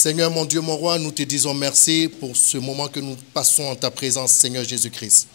Seigneur, mon Dieu, mon roi, nous te disons merci pour ce moment que nous passons en ta présence, Seigneur Jésus-Christ.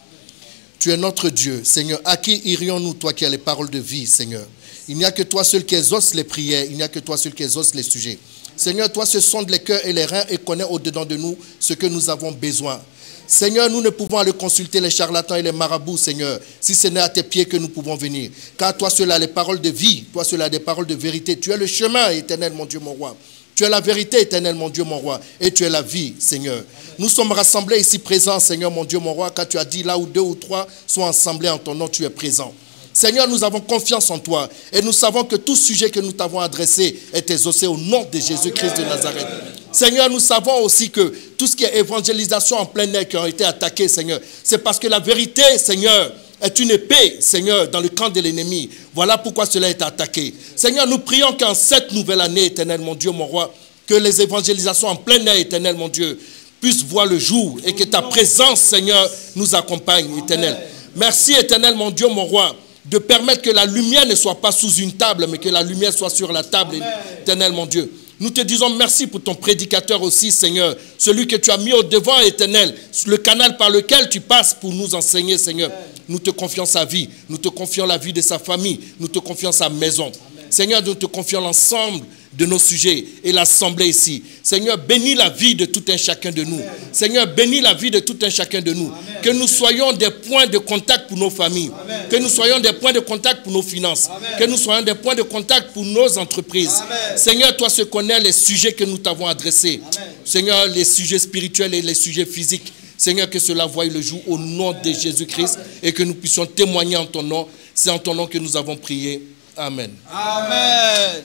Tu es notre Dieu. Seigneur, à qui irions-nous, toi qui as les paroles de vie, Seigneur? Il n'y a que toi seul qui exauce les prières, il n'y a que toi seul qui exauce les sujets. Seigneur, toi se sondes les cœurs et les reins et connais au-dedans de nous ce que nous avons besoin. Seigneur, nous ne pouvons aller consulter les charlatans et les marabouts, Seigneur, si ce n'est à tes pieds que nous pouvons venir. Car toi seul as les paroles de vie, toi seul as des paroles de vérité. Tu es le chemin éternel, mon Dieu, mon roi. Tu es la vérité éternelle, mon Dieu, mon roi, et tu es la vie, Seigneur. Nous sommes rassemblés ici présents, Seigneur, mon Dieu, mon roi, car tu as dit là où 2 ou 3 sont assemblés en ton nom, tu es présent. Seigneur, nous avons confiance en toi et nous savons que tout sujet que nous t'avons adressé est exaucé au nom de Jésus-Christ de Nazareth. Seigneur, nous savons aussi que tout ce qui est évangélisation en plein air qui ont été attaqués, Seigneur, c'est parce que la vérité, Seigneur, est une épée, Seigneur, dans le camp de l'ennemi. Voilà pourquoi cela est attaqué. Seigneur, nous prions qu'en cette nouvelle année, éternel, mon Dieu, mon roi, que les évangélisations en plein air, éternel, mon Dieu, puissent voir le jour et que ta présence, Seigneur, nous accompagne, éternel. Merci, éternel, mon Dieu, mon roi, de permettre que la lumière ne soit pas sous une table, mais que la lumière soit sur la table, éternel, mon Dieu. Nous te disons merci pour ton prédicateur aussi, Seigneur, celui que tu as mis au devant, éternel, le canal par lequel tu passes pour nous enseigner, Seigneur. Nous te confions sa vie, nous te confions la vie de sa famille, nous te confions sa maison. Amen. Seigneur, nous te confions l'ensemble de nos sujets et l'assemblée ici. Seigneur, bénis la vie de tout un chacun de nous. Amen. Seigneur, bénis la vie de tout un chacun de nous. Amen. Que nous soyons des points de contact pour nos familles. Amen. Que nous soyons des points de contact pour nos finances. Amen. Que nous soyons des points de contact pour nos entreprises. Amen. Seigneur, toi, tu connais les sujets que nous t'avons adressés. Amen. Seigneur, les sujets spirituels et les sujets physiques. Seigneur, que cela voie le jour au nom de Jésus-Christ et que nous puissions témoigner en ton nom. C'est en ton nom que nous avons prié. Amen. Amen.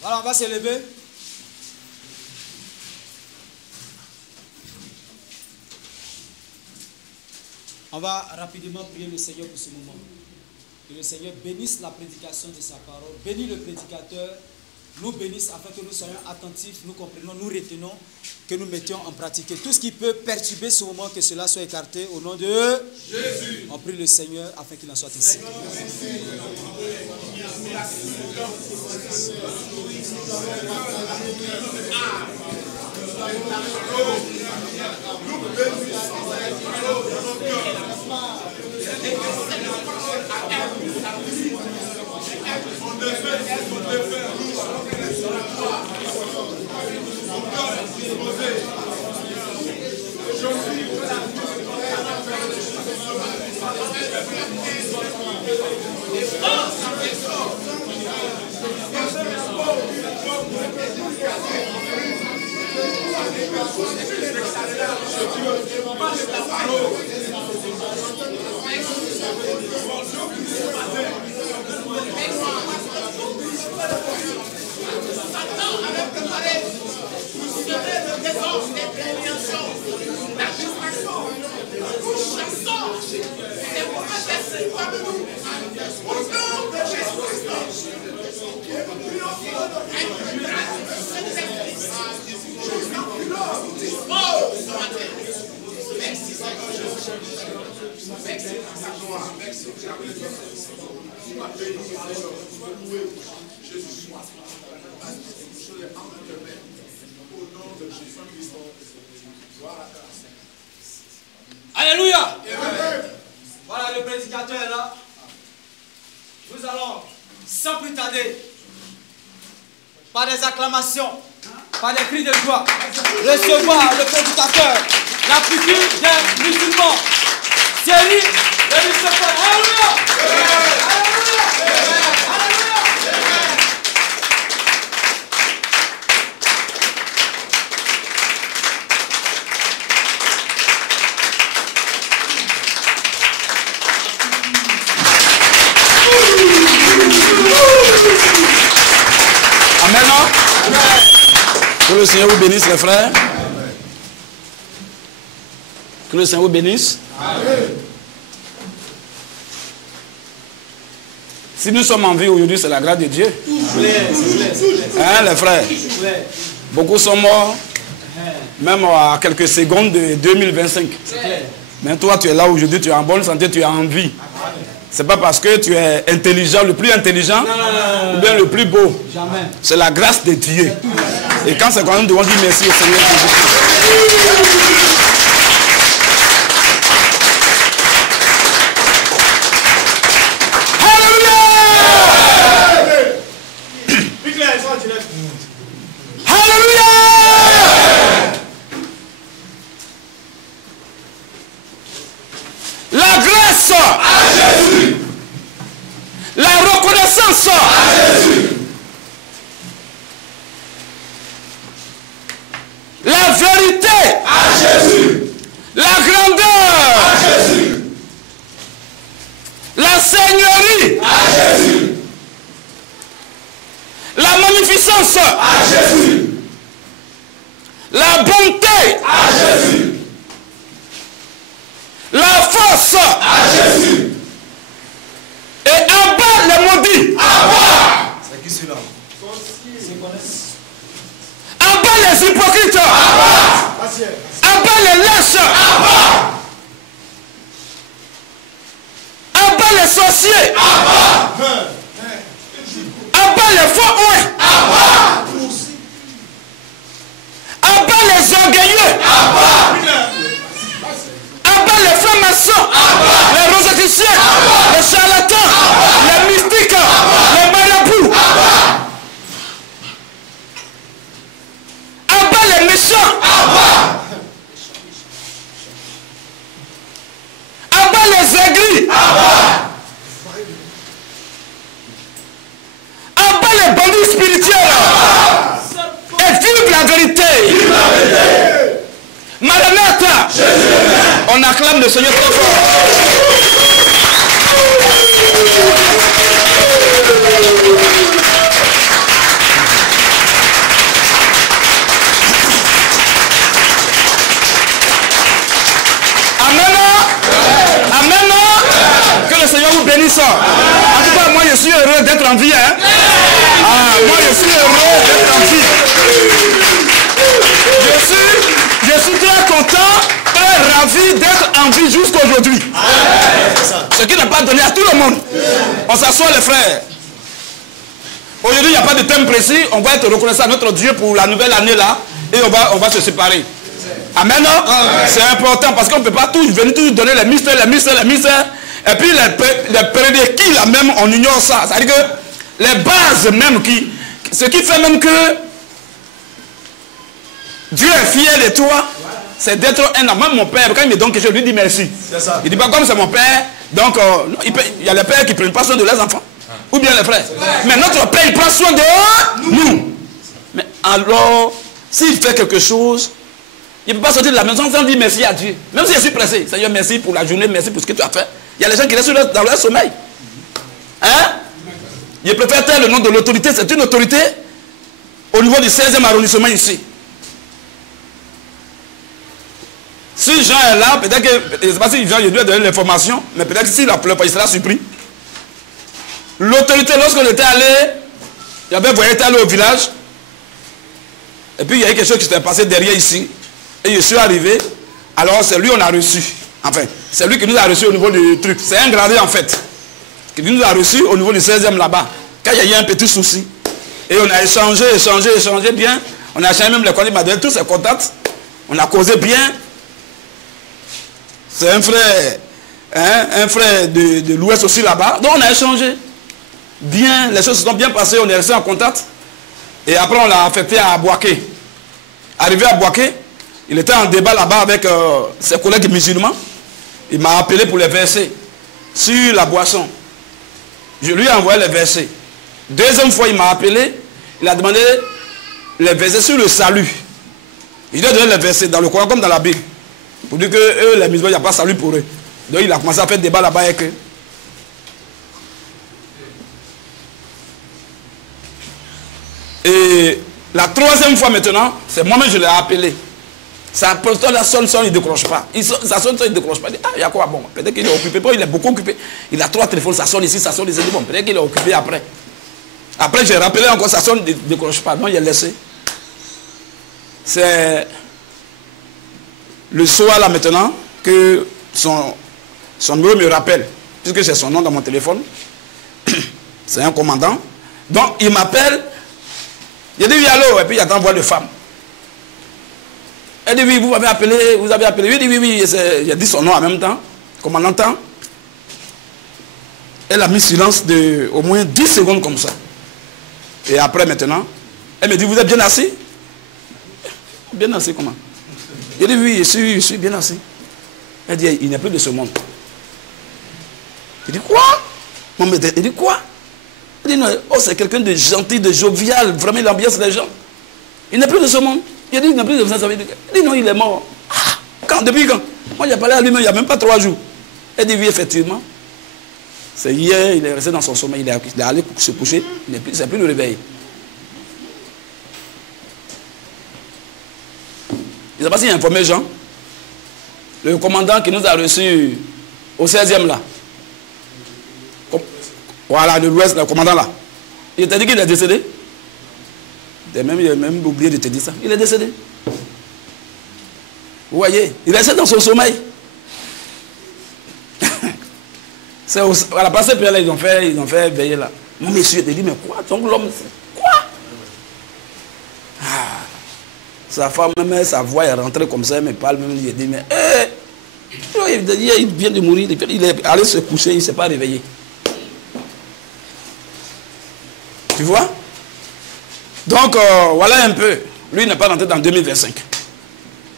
Voilà, on va se lever. On va rapidement prier le Seigneur pour ce moment. Que le Seigneur bénisse la prédication de sa parole, bénisse le prédicateur, nous bénisse afin que nous soyons attentifs, nous comprenons, nous retenons, que nous mettions en pratique. Et tout ce qui peut perturber ce moment, que cela soit écarté au nom de Jésus. On prie le Seigneur afin qu'il en soit ainsi. Alléluia. Voilà, le prédicateur est là. Nous allons, sans plus tarder, par des acclamations, par des cris de joie, recevoir le prédicateur, la future des musulmans. Thierry, le musulman. Alléluia. Alléluia. Amen. Que le Seigneur vous bénisse, les frères. Que le Seigneur vous bénisse. Amen. Si nous sommes en vie aujourd'hui, c'est la grâce de Dieu. Hein, les frères? Beaucoup sont morts, même à quelques secondes de 2025. Mais toi, tu es là aujourd'hui, tu es en bonne santé, tu es en vie. C'est pas parce que tu es intelligent, le plus intelligent, ou bien le plus beau. C'est la grâce de Dieu. Et quand c'est quand même, nous devons dire merci au Seigneur Jésus-Christ. La reconnaissance à Jésus. La vérité à Jésus. La grandeur à Jésus. La seigneurie à Jésus. La magnificence à Jésus. La bonté à Jésus. La force à Jésus. Et abat les maudits. Abat. C'est qui celui-là? Abat les hypocrites. Abat. Abat les lâches. Abat. Abat les sorciers. Abat. Abat les faux ouins. Abat. Abat les orgueilleux. Abat. Abat les francs-maçons, les rosicruciens, les charlatans, les mystiques, les marabouts. Abat les méchants. Abat les aigris. Abat les bandits spirituels. Et vive la vérité. Maranatha. On acclame le Seigneur très fort. Amen. Amen. Que le Seigneur vous bénisse. En tout cas, moi je suis heureux d'être en vie. Hein? Moi je suis heureux d'être en vie. Je suis très content, très ravi d'être en vie jusqu'aujourd'hui. Ce qui n'est pas donné à tout le monde. On s'assoit les frères. Aujourd'hui, il n'y a pas de thème précis. On va être reconnaissant à notre Dieu pour la nouvelle année là. Et on va se séparer. Amen. C'est important parce qu'on ne peut pas venir toujours donner les mystères. Et puis les prédéquis là même, on ignore ça. C'est-à-dire que les bases même ce qui fait même que Dieu est fier de toi, c'est d'être un homme. Même mon père, quand il me donne quelque chose, je lui dis merci. Il dit pas comme c'est mon père, donc il y a les pères qui ne prennent pas soin de leurs enfants. Ou bien les frères. Mais notre père, il prend soin de nous. Mais alors, s'il fait quelque chose, Il ne peut pas sortir de la maison sans dire merci à Dieu. Même si je suis pressé. Seigneur, merci pour la journée, merci pour ce que tu as fait. Il y a des gens qui restent dans leur sommeil. Hein? Je préfère taire le nom de l'autorité. C'est une autorité au niveau du 16e arrondissement ici. Si Jean est là, peut-être que, je ne sais pas si Jean lui a donné l'information, mais peut-être que si il sera surpris. L'autorité, lorsqu'on était allé, il y avait voyé était allé au village, et puis il y a eu quelque chose qui s'était passé derrière ici, et je suis arrivé, alors c'est lui qu'on a reçu. Enfin, c'est lui qui nous a reçu au niveau du truc. C'est un gradé en fait, qui nous a reçu au niveau du 16e là-bas, quand il y a eu un petit souci. Et on a échangé bien. On a échangé même les contacts, il m'a donné tous ses contacts. On a causé bien. C'est un frère, hein, un frère de l'Ouest aussi là-bas. Donc on a échangé bien, les choses se sont bien passées, on est resté en contact. Et après on l'a affecté à Boaké. Arrivé à Boaké, il était en débat là-bas avec ses collègues musulmans. Il m'a appelé pour les versets sur la boisson. Je lui ai envoyé les versets. Deuxième fois, il m'a appelé, il a demandé les versets sur le salut. Je lui ai donné les versets dans le Coran comme dans la Bible. Pour dire que eux, les musulmans, il n'y a pas de salut pour eux. Donc il a commencé à faire débat là-bas avec eux. Et la troisième fois maintenant, c'est moi-même je l'ai appelé. Ça sonne, il ne décroche pas. Ça sonne, il ne décroche pas. Il dit, ah, il y a quoi? Bon, peut-être qu'il est occupé. Bon, il est beaucoup occupé. Il a 3 téléphones, ça sonne ici, ça sonne ici. Bon, peut-être qu'il est occupé après. Après, j'ai rappelé encore, ça sonne, il ne décroche pas. Non, il a laissé. C'est le soir là maintenant que son numéro me rappelle, puisque j'ai son nom dans mon téléphone. C'est un commandant. Donc, il m'appelle. Il dit oui, allô, et puis il attend voix de femme. Elle dit oui, vous avez appelé. Il dit oui, j'ai dit son nom en même temps, comme on entend. Elle a mis silence de au moins 10 secondes comme ça. Et après maintenant, elle me dit, vous êtes bien assis? Bien assis comment? Il dit oui, je suis bien assis. Elle dit, il n'est plus de ce monde. Il dit quoi? Il dit quoi? Il dit non, oh, c'est quelqu'un de gentil, de jovial, vraiment il ambiance les gens. Il n'est plus de ce monde. Il dit, il n'est plus de ce monde. Il dit non, il est mort. Ah, quand? Depuis quand? Moi j'ai parlé à lui-même il n'y a même pas 3 jours. Elle dit oui, effectivement. C'est hier, il est resté dans son sommeil, il est allé se coucher, c'est plus le réveil. Il ne sait pas s'il a informé Jean, le commandant qui nous a reçus au 16e là. Voilà, de l'Ouest, le commandant là. Il t'a dit qu'il est décédé. Il a même oublié de te dire ça. Il est décédé. Vous voyez, il est resté dans son sommeil. C'est à la place là, ils ont fait veiller là. Mon monsieur te dit, mais quoi? Donc l'homme, quoi? Ah, sa femme, même sa voix est rentrée comme ça, elle me parle, même il dit, mais il vient de mourir, il est allé se coucher, il ne s'est pas réveillé. Tu vois? Donc voilà un peu. Lui, il n'est pas rentré dans 2025.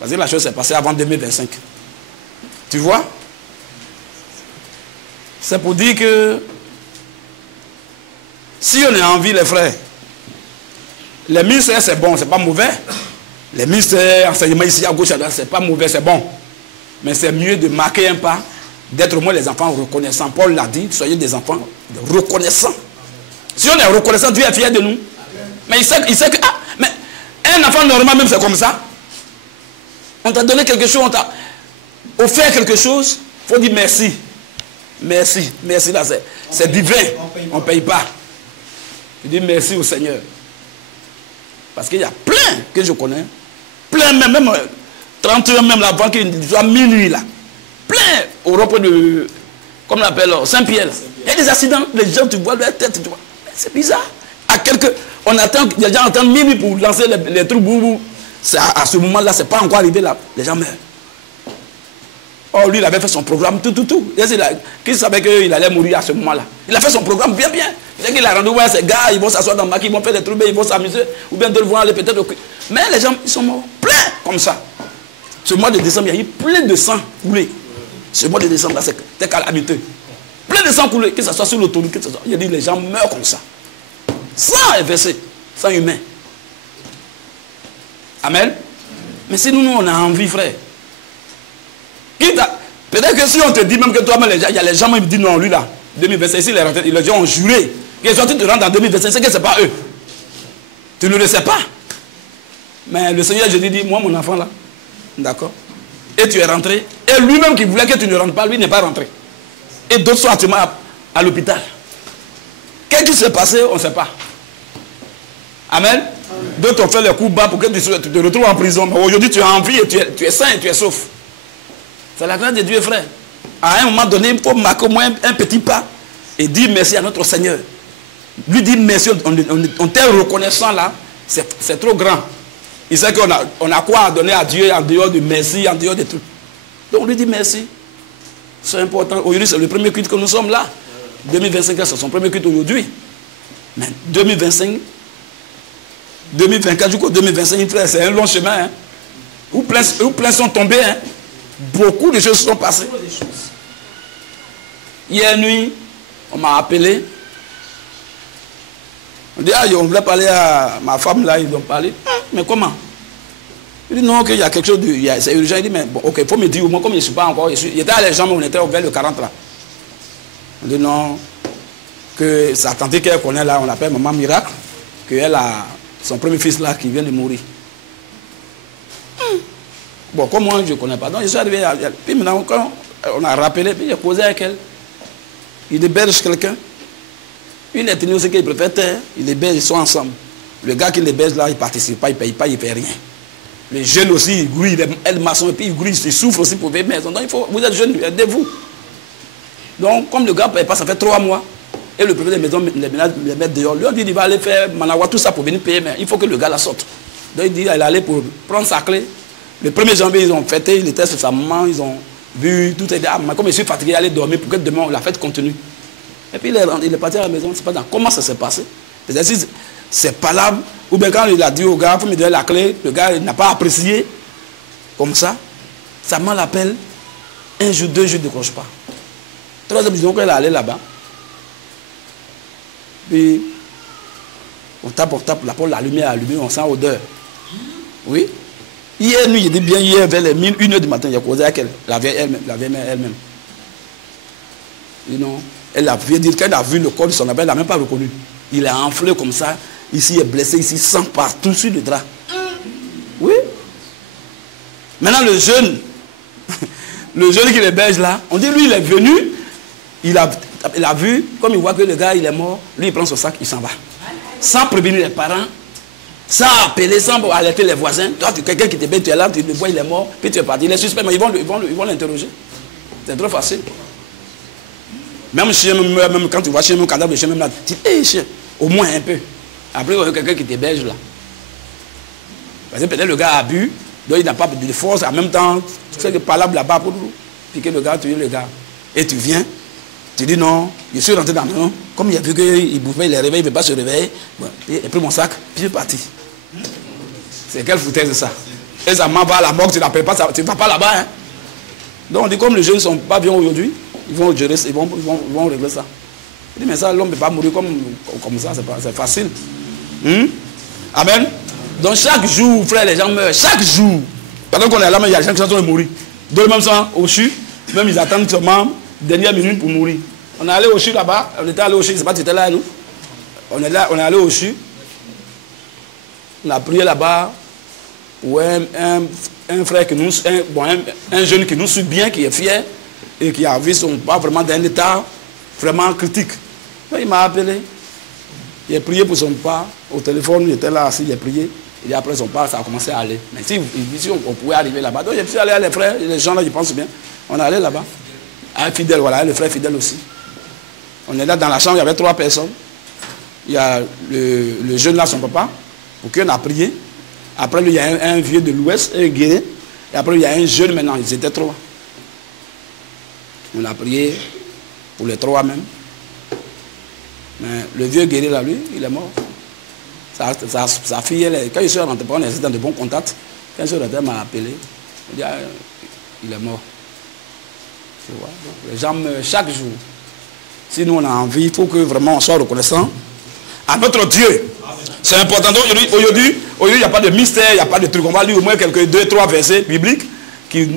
Parce que la chose s'est passée avant 2025. Tu vois? C'est pour dire que si on a envie, les frères, les ministères c'est bon, c'est pas mauvais. Les ministères enseignement ici à gauche à droite, c'est pas mauvais, c'est bon. Mais c'est mieux de marquer un pas, d'être au moins les enfants reconnaissants. Paul l'a dit, soyez des enfants reconnaissants. Si on est reconnaissant, Dieu est fier de nous. Mais il sait que, ah, mais un enfant normal même c'est comme ça. On t'a donné quelque chose, on t'a offert quelque chose, il faut dire merci. Merci, merci là, c'est divin. On ne paye pas. Je dis merci au Seigneur. Parce qu'il y a plein que je connais. Plein même 31 même là, avant qu'il soit minuit là. Plein Europe de, comme on appelle Saint-Pierre. Il y a des accidents, les gens, tu vois leur tête, tu vois. C'est bizarre. On attend, les gens attendent minuit pour lancer les trucs boubou. À ce moment-là, c'est pas encore arrivé là. Les gens meurent. Oh, lui, il avait fait son programme, tout. Qui savait qu'il allait mourir à ce moment-là? Il a fait son programme bien. Dès qu'il a rendez-vous à ces gars, ils vont s'asseoir dans le maquis, ils vont faire des trucs, ils vont s'amuser, ou bien d'autres vont aller peut-être au... Mais les gens, ils sont morts, plein, comme ça. Ce mois de décembre, il y a eu plein de sang coulé. Ce mois de décembre, là, c'était calamiteux. Plein de sang coulé, que ce soit sur l'autoroute, que ce soit... Il a dit, les gens meurent comme ça. Sang est versé, sang humain. Amen. Mais si nous, on a envie, frère. Peut-être que si on te dit même que toi-même, il y a les gens qui me disent non, lui là, 2025, ici, les gens ont juré qu'ils sont te rendre en 2025, c'est que ce n'est pas eux. Tu ne le sais pas. Mais le Seigneur, je lui dis, moi, mon enfant là, d'accord. Et tu es rentré. Et lui-même qui voulait que tu ne rentres pas, lui n'est pas rentré. Et d'autres sont actuellement à l'hôpital. Qu'est-ce qui s'est passé, on ne sait pas. Amen. D'autres ont fait le coup bas pour que tu te retrouves en prison. Mais aujourd'hui, tu as envie et tu es sain et tu es sauf. C'est la grâce de Dieu, frère. À un moment donné, il faut marquer au moins un petit pas et dire merci à notre Seigneur. Lui dire merci, on t'est reconnaissant là, c'est trop grand. Il sait qu'on a quoi à donner à Dieu en dehors de merci, en dehors de tout. Donc on lui dit merci. C'est important. Aujourd'hui, c'est le premier culte que nous sommes là. 2025, c'est son premier culte aujourd'hui. Mais 2025, 2024 jusqu'au 2025, frère, c'est un long chemin. Hein. Où plein sont tombés. Hein. Beaucoup de choses sont passées. Hier nuit, on m'a appelé. On dit, ah, on voulait parler à ma femme là, ils ont parlé. Mais comment? Il dit non, qu'il y a quelque chose de. C'est urgent. Il dit, mais bon, ok, il faut me dire au moins, comme je ne suis pas encore. Il était à les gens, mais on était vers le 40 là. On dit non, que sa tante qu'elle connaît là, on l'appelle Maman Miracle, qu'elle a son premier fils là qui vient de mourir. Bon, comme moi, je ne connais pas. Donc, je suis arrivé. Puis maintenant, quand on a rappelé, puis j'ai causé avec elle. Il héberge quelqu'un. Une ethnie aussi qu'il préfère taire, il héberge, ils sont ensemble. Le gars qui l'héberge là, il ne participe pas, il ne paye pas, il ne fait rien. Les jeunes aussi, ils grouillent, elle maçon, et puis ils grouillent, ils souffrent aussi pour payer maison. Donc, il faut, vous êtes jeunes, aidez-vous. Donc, comme le gars ne paye pas, ça fait 3 mois. Et le propriétaire des maisons les met dehors. Lui, on dit qu'il va aller faire Manawa, tout ça pour venir payer, mais il faut que le gars la sorte. Donc, il dit qu'il allait pour prendre sa clé. Le 1er janvier, ils ont fêté, il était sur sa maman, ils ont vu, tout est dit, ah, mais comme je suis fatigué, aller dormir pour que demain la fête continue. Et puis il est parti à la maison, c'est pas dans comment ça s'est passé. C'est palable. Ou bien quand il a dit au gars, il faut me donner la clé, le gars n'a pas apprécié, comme ça, sa maman l'appelle, 1 jour, 2 jours, il ne décroche pas. 3e jour, elle est allée là-bas. Puis, on tape, la porte, la lumière est allumée, on sent odeur. Oui. Hier nuit, il dit bien, hier vers les 1h du matin, il a causé avec elle, la vieille elle-même. Non, elle a vu dire qu'elle a vu le corps de son abbé, elle n'a même pas reconnu. Il est enflé comme ça, ici il est blessé, ici sang partout sur le drap. Oui. Maintenant le jeune qui l'héberge là, on dit lui il est venu, il a vu, comme il voit que le gars il est mort, lui il prend son sac, il s'en va. Sans prévenir les parents, sans appeler, sans alerter les voisins. Toi, quelqu'un qui t'héberge, tu es là, tu le vois, il est mort, puis tu es parti. Il est suspect, mais ils vont l'interroger. C'est trop facile. Même chien, même quand tu vois chien, même cadavre de chien, même là, tu dis, hé chien, au moins un peu. Après, il y a quelqu'un qui t'héberge là. Parce que peut-être le gars a bu, donc il n'a pas de force, en même temps, tu sais que palable là-bas pour piquer le gars, tuer le gars. Et tu viens, tu dis non, je suis rentré dans la maison, comme il a vu qu'il bouffait, il est réveillé, il ne veut pas se réveiller, bon, il a pris mon sac, puis il est parti. C'est quelle foutaise ça? Et sa maman va à la morgue, tu ne l'appelles pas, tu ne vas pas là-bas. Hein? Donc on dit comme les jeunes ne sont pas bien aujourd'hui, ils vont gérer, ils vont régler ça. Il dit mais ça, l'homme ne peut pas mourir comme ça, c'est facile. Amen. Donc chaque jour, frère, les gens meurent. Chaque jour. Pendant qu'on est là, il y a des gens qui sont mourir. D'autres même sont au CHU, même ils attendent seulement dernière minute pour mourir. On est allé au CHU là-bas, on était allé au CHU, je ne sais pas si tu étais là, nous. On est allé au CHU. On a prié là-bas pour un frère qui nous, un jeune qui nous suit bien, qui est fier et qui a vu son pas vraiment dans un état vraiment critique. Donc, il m'a appelé. Il a prié pour son pas. Au téléphone, il était là assis, il a prié. Et après son pas, ça a commencé à aller. Mais si on pouvait arriver là-bas. Donc, je suis allé à les frères, les gens là, ils pensent bien. On est allé là-bas. Un fidèle, voilà, le frère fidèle aussi. On est là dans la chambre, il y avait 3 personnes. Il y a le jeune là, son papa, pour qui on a prié. Après, il y a un vieux de l'Ouest, un guéri. Et après, il y a un jeune maintenant, ils étaient 3. On a prié pour les 3 même. Mais le vieux guéri là, lui, il est mort. Sa fille, quand je suis rentré, on était dans de bons contacts. Quand je suis rentré, elle m'a appelé. Il dit, ah, il est mort. Tu vois, donc, les gens meurent chaque jour. Si nous on a envie, il faut que vraiment on soit reconnaissant à notre Dieu. C'est important. Donc aujourd'hui, il n'y a pas de mystère, il n'y a pas de truc. On va lire au moins quelques 2-3 versets bibliques qui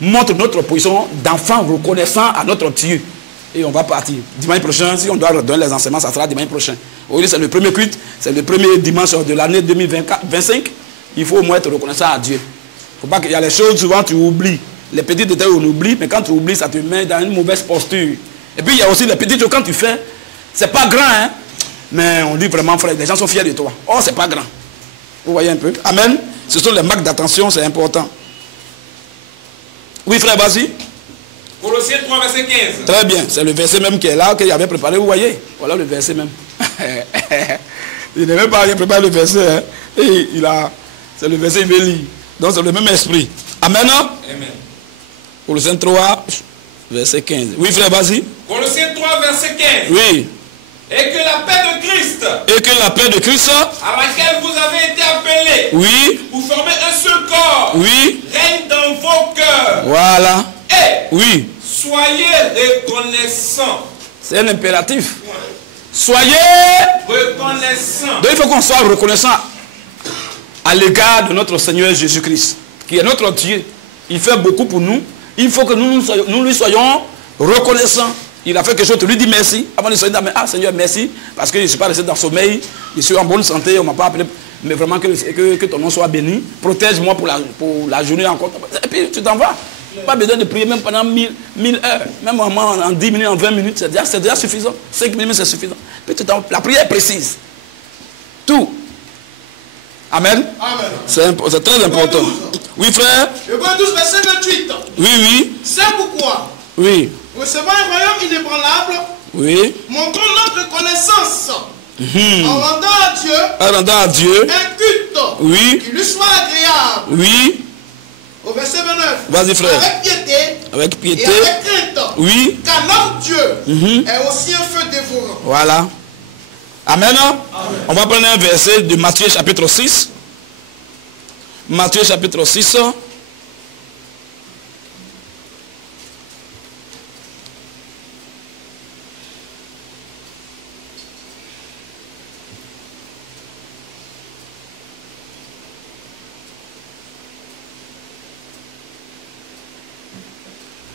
montrent notre position d'enfant reconnaissant à notre Dieu. Et on va partir. Dimanche prochain, si on doit donner les enseignements, ça sera dimanche prochain. Aujourd'hui, c'est le premier culte, c'est le premier dimanche de l'année 2025. Il faut au moins être reconnaissant à Dieu. Faut pas qu'il y a les choses, souvent tu oublies. Les petits détails, on oublie, mais quand tu oublies, ça te met dans une mauvaise posture. Et puis, il y a aussi les petites choses, quand tu fais, c'est pas grand, hein. Mais on dit vraiment, frère, les gens sont fiers de toi. Oh, c'est pas grand. Vous voyez un peu? Amen. Ce sont les marques d'attention, c'est important. Oui, frère, vas-y. Colossiens 3, verset 15. Très bien, c'est le verset même qui est là, qu'il avait préparé, vous voyez. Voilà le verset même. Il n'a même pas rien préparé le verset. Hein. Et c'est le verset, il veut lire. Donc c'est le même esprit. Amen. Amen. Colossiens 3, verset 15. Oui, frère, vas-y. Colossiens 3, verset 15. Oui. Et que la paix de Christ, Et que la paix de Christ, à laquelle vous avez été appelés, oui, pour former un seul corps, oui, règne dans vos cœurs. voilà, Et oui. soyez reconnaissants. C'est un impératif. Soyez. Reconnaissants. Donc il faut qu'on soit reconnaissant à l'égard de notre Seigneur Jésus-Christ, qui est notre Dieu. Il fait beaucoup pour nous. Il faut que nous lui soyons reconnaissants. Il a fait quelque chose, tu lui dis merci. Avant de se dire, ah Seigneur, merci, parce que je ne suis pas resté dans le sommeil, je suis en bonne santé, on ne m'a pas appelé, mais vraiment que ton nom soit béni. Protège-moi pour la journée encore. Et puis tu t'en vas. Pas besoin de prier même pendant 1000 heures, même en 10 minutes, en 20 minutes, c'est déjà suffisant. 5 minutes, c'est suffisant. Puis la prière est précise. Tout. Amen. Amen. C'est très important. Oui, frère. Hébreux 12, verset 28. Oui, oui. C'est pourquoi, Oui. recevant un royaume inébranlable, Oui. montrons notre reconnaissance en rendant à Dieu Un culte Oui. qui lui soit agréable. Oui. Au verset 29. Vas-y, frère. Avec piété Et avec crainte. Oui. Car notre Dieu est aussi un feu dévorant. Voilà. Amen. Amen. On va prendre un verset de Matthieu chapitre 6. Matthieu chapitre 6.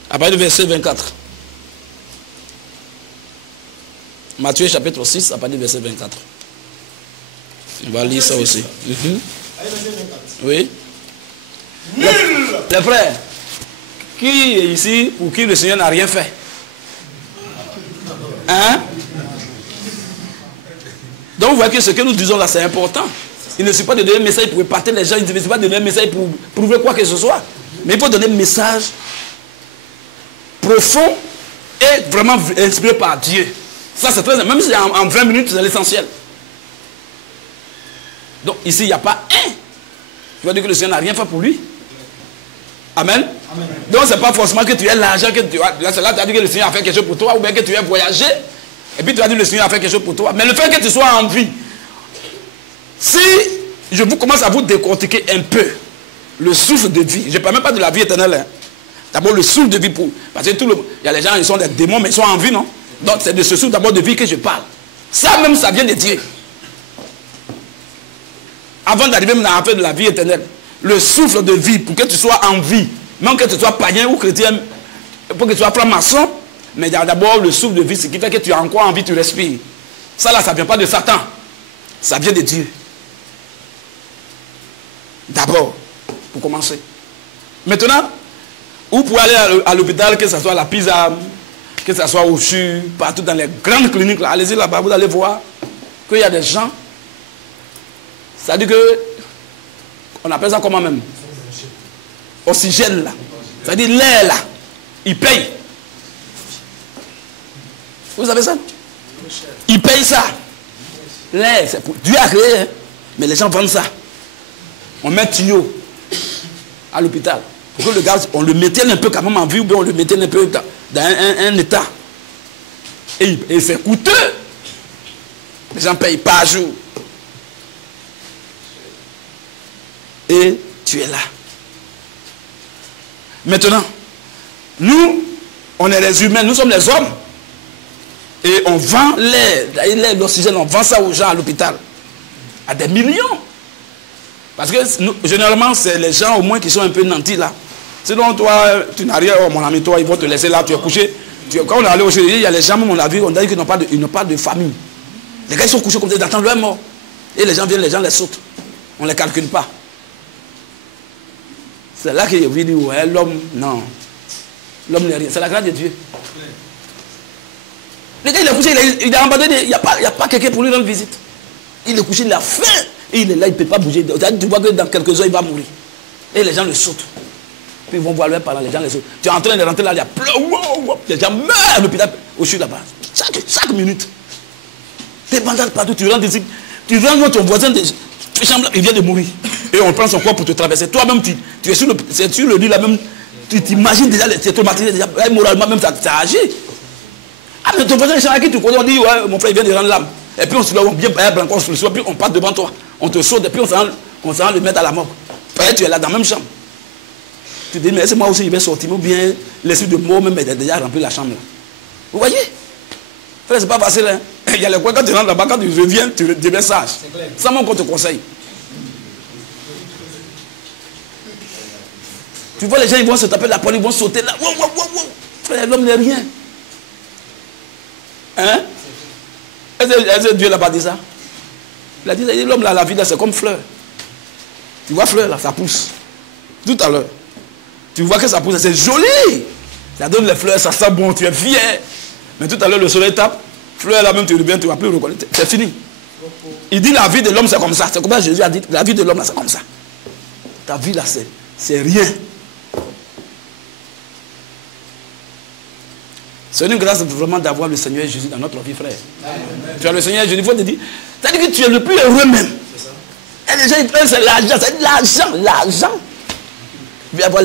À partir du verset 24. Matthieu chapitre 6, à partir du verset 24. On va lire ça aussi. Oui. Nul. Les frères, qui est ici pour qui le Seigneur n'a rien fait? Hein? Donc vous voyez que ce que nous disons là, c'est important. Il ne suffit pas de donner un message pour épater les gens, il ne suffit pas de donner un message pour prouver quoi que ce soit. Mais il faut donner un message profond et vraiment inspiré par Dieu. Ça c'est très... Même si en 20 minutes, c'est l'essentiel. Donc ici, il n'y a pas un. Tu vas dire que le Seigneur n'a rien fait pour lui. Amen. Amen. Donc c'est pas forcément que tu aies l'argent, que tu as... Là, tu as dit que le Seigneur a fait quelque chose pour toi, ou bien que tu aies voyagé, et puis tu as dit que le Seigneur a fait quelque chose pour toi. Mais le fait que tu sois en vie, si je vous commence à vous décortiquer un peu le souffle de vie, je ne parle même pas de la vie éternelle, hein. D'abord le souffle de vie pour... Parce que il y a les gens, ils sont des démons, mais ils sont en vie, non? Donc c'est de ce souffle d'abord de vie que je parle. Ça même, ça vient de Dieu. Avant d'arriver même à faire de la vie éternelle, le souffle de vie, pour que tu sois en vie, même que tu sois païen ou chrétien, pour que tu sois franc-maçon, mais d'abord le souffle de vie, ce qui fait que tu as encore envie, tu respires. Ça là, ça ne vient pas de Satan. Ça vient de Dieu. D'abord, pour commencer. Maintenant, vous pouvez aller à l'hôpital, que ce soit à la Pisa, que ce soit au CHU, partout dans les grandes cliniques, là, allez-y là-bas, vous allez voir qu'il y a des gens, ça dit que, on appelle ça comment même? Oxygène là. Ça dit l'air là, ils payent. Vous savez ça? Ils payent ça. L'air, c'est pour Dieu a créé, hein? Mais les gens vendent ça. On met tuyau à l'hôpital. Pour que le gaz, on le mettait un peu quand même en vie, ou bien on le mettait un peu dans un état. Et c'est coûteux. Les gens payent par jour. Et tu es là. Maintenant, nous, on est les humains, nous sommes les hommes. Et on vend l'air, l'oxygène, on vend ça aux gens à l'hôpital. À des millions. Parce que généralement, c'est les gens au moins qui sont un peu nantis là. Sinon, toi, tu n'as rien, oh, mon ami, toi, ils vont te laisser là, tu es couché. Quand on est allé au chéri, il y a les gens, on a vu, on a dit qu'ils n'ont pas de famille. Les gars, ils sont couchés comme ça, ils attendent leur mort. Et les gens viennent, les gens les sautent. On ne les calcule pas. C'est là qu'il dit, ouais, l'homme, non. L'homme n'est rien. C'est la grâce de Dieu. Le gars, il est couché, il a abandonné. Il n'y a pas quelqu'un pour lui rendre visite. Il est couché, il a faim. Et il est là, il ne peut pas bouger. Tu vois que dans quelques heures, il va mourir. Et les gens le sautent. Puis ils vont voir leurs parents, les gens les sautent. Tu es en train de rentrer là, il y a plein. Les gens meurent à l'hôpital, au sud là-bas. Chaque minute. Des bandades partout. Tu rentres ici. Tu rentres dans ton voisin, il vient de mourir. Et on prend son corps pour te traverser. Toi-même, tu es sur le lit là même. Tu t'imagines déjà, c'est traumatisé déjà. Moralement même, ça agit. Ah, mais ton voisin, les gens à qui tu connais, on dit, ouais, mon frère, il vient de rendre l'âme. Et puis on se lève bien, on se lève, puis on passe devant toi. On te saute, et puis on s'en le mettre à la mort. Et tu es là dans la même chambre. Tu te dis, mais c'est moi aussi, il va sortir, ou bien l'esprit de mort même est déjà rempli la chambre là. Vous voyez? Frère, c'est pas facile, hein? Il y a les coins, quand tu rentres là-bas, quand tu reviens, tu deviens sage. Ça même qu'on te conseille. Tu vois, les gens, ils vont se taper la poigne, ils vont sauter là. Wow. Frère, l'homme n'est rien. Hein? Est-ce que Dieu n'a pas dit ça? Il a dit, l'homme là, la vie là, c'est comme fleur. Tu vois, fleur là, ça pousse. Tout à l'heure. Tu vois que ça pousse, c'est joli. Ça donne les fleurs, ça sent bon, tu es fier. Mais tout à l'heure, le soleil tape. Fleur là même, tu reviens, tu ne vas plus reconnaître. C'est fini. Il dit la vie de l'homme, c'est comme ça. C'est comme ça que Jésus a dit, la vie de l'homme là, c'est comme ça. Ta vie là, c'est rien. C'est une grâce vraiment d'avoir le Seigneur Jésus dans notre vie, frère. Amen. Tu as le Seigneur Jésus, il faut te dire. C'est-à-dire que tu es le plus heureux même. Et les gens, ils prennent, c'est l'argent, c'est l'argent. Il va avoir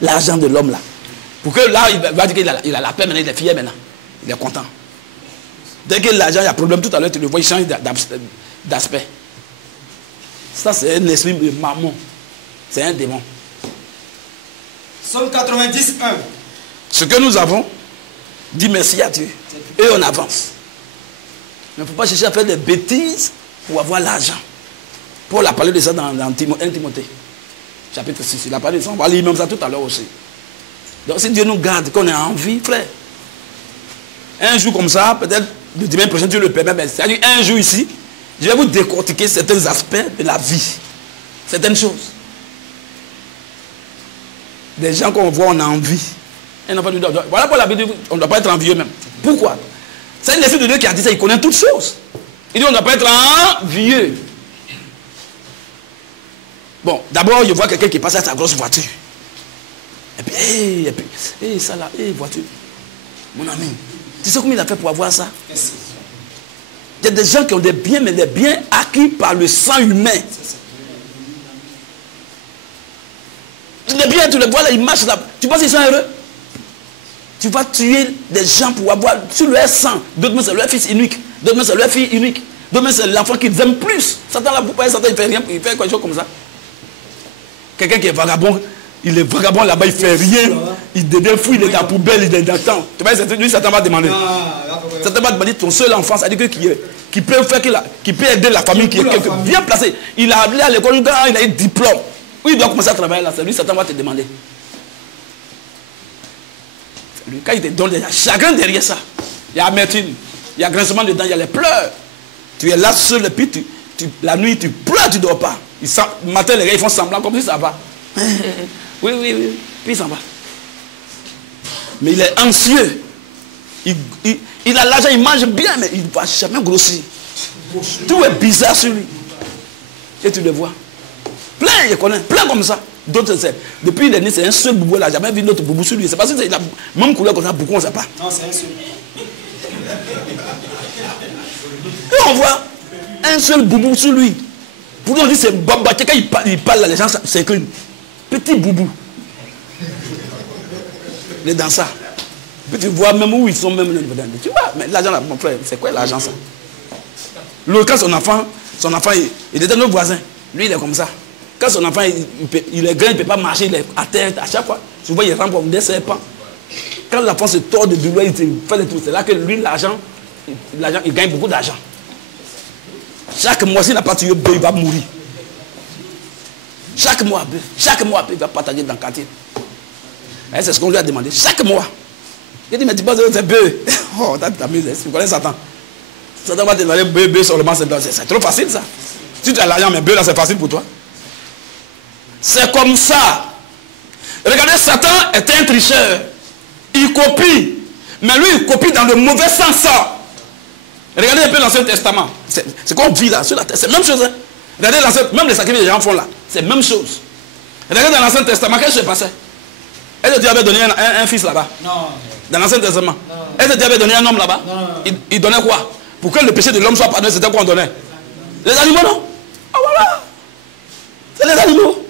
l'argent de l'homme là. Pour que là, il va dire qu'il a la paix maintenant, il est fier maintenant. Il est content. Dès que l'argent, il y a problème, tout à l'heure, tu le vois, il change d'aspect. Ça, c'est un esprit de mammon. C'est un démon. Psaume 90, 1. Ce que nous avons, dit merci à Dieu. Et on avance. Mais il ne faut pas chercher à faire des bêtises pour avoir l'argent. Paul a parlé de ça dans 1 Timothée. Chapitre 6. Il a parlé de ça. On va lire même ça tout à l'heure aussi. Donc si Dieu nous garde, qu'on ait envie, frère. Un jour comme ça, peut-être le dimanche prochain, Dieu le permet. Mais c'est-à-dire un jour ici, je vais vous décortiquer certains aspects de la vie. Certaines choses. Des gens qu'on voit, on a envie. Voilà pour la Bible, on ne doit pas être envieux même. Pourquoi? C'est un esprit de Dieu qui a dit ça, il connaît toutes choses. Il dit on ne doit pas être envieux. Bon, d'abord, je vois quelqu'un qui passe à sa grosse voiture. Et puis, ça là, voiture. Mon ami, tu sais comment il a fait pour avoir ça? Il y a des gens qui ont des biens, mais des biens acquis par le sang humain. Les biens, tu les vois là, ils marchent là. Tu penses qu'ils sont heureux? Tu vas tuer des gens pour avoir sur leur sang. D'autres, c'est leur fils unique. D'autres, c'est leur fille unique. D'autres, c'est l'enfant qu'ils aiment plus. Satan, là, pourquoi Satan, il fait rien, il fait quelque chose comme ça. Quelqu'un qui est vagabond, il est vagabond là-bas, il fait rien. Il devient fou, il est dans la poubelle, il est dans le temps. Tu vois, lui, Satan va demander. Satan va demander ton seul enfant, c'est-à-dire qui peut faire qui peut aider la famille, qui est bien placé. Il a appelé à l'école, il a eu diplôme. Oui, il doit commencer à travailler là. C'est lui, Satan va te demander. Quand il te donne, il y a chagrin derrière ça. Il y a amertume, il y a grincement dedans, il y a les pleurs. Tu es là seul et puis la nuit tu pleures, tu ne dors pas. Le matin, les gars ils font semblant comme si ça va. Oui. Puis il s'en va. Mais il est anxieux. Il a l'argent, il mange bien, mais il ne va jamais grossir. Tout est bizarre sur lui. Et tu le vois. Plein, il connaît, plein comme ça. D'autres, depuis il est né, c'est un seul boubou. Il n'a jamais vu d'autres boubou sur lui. C'est parce qu'il a la même couleur comme ça, beaucoup, on ne sait pas. Non, c'est un seul. Et on voit un seul boubou sur lui. Pour nous, on dit c'est Baba. Quand il parle, les gens s'inclinent. Petit boubou. Il est dans ça. Puis tu vois même où ils sont, même. Tu vois, mais l'argent là, mon frère, c'est quoi l'argent ça? L'autre, quand son enfant, il était notre voisin. Lui, il est comme ça. Quand son enfant, il est grand, il ne peut pas marcher, il est à terre à chaque fois. Tu vois, il rampe comme des serpents. Quand l'enfant se tord de douleur, il fait des trucs. C'est là que lui, l'argent, il gagne beaucoup d'argent. Chaque mois, s'il n'a pas tué bœuf, il va mourir. Chaque mois, il va partager dans le quartier. C'est ce qu'on lui a demandé. Chaque mois. Il dit, mais tu penses que c'est bœuf. Oh, tu connais Satan. Satan va te demander bœuf seulement. C'est trop facile ça. Si tu as l'argent, mais bœuf là, c'est facile pour toi. C'est comme ça. Regardez, Satan est un tricheur. Il copie. Mais lui, il copie dans le mauvais sens. Regardez un peu l'Ancien Testament. C'est qu'on vit là, sur la terre. C'est la même chose. Hein? Regardez l'Ancien, même les sacrifices que les gens font là. C'est la même chose. Regardez dans l'Ancien Testament, qu'est-ce qui se passait? Est-ce que Dieu avait donné un fils là-bas? Non. Dans l'Ancien Testament. Est-ce que Dieu avait donné un homme là-bas? Non. Il donnait quoi? Pour que le péché de l'homme soit pardonné, c'était quoi on donnait? Les animaux, non? Ah voilà. C'est les animaux.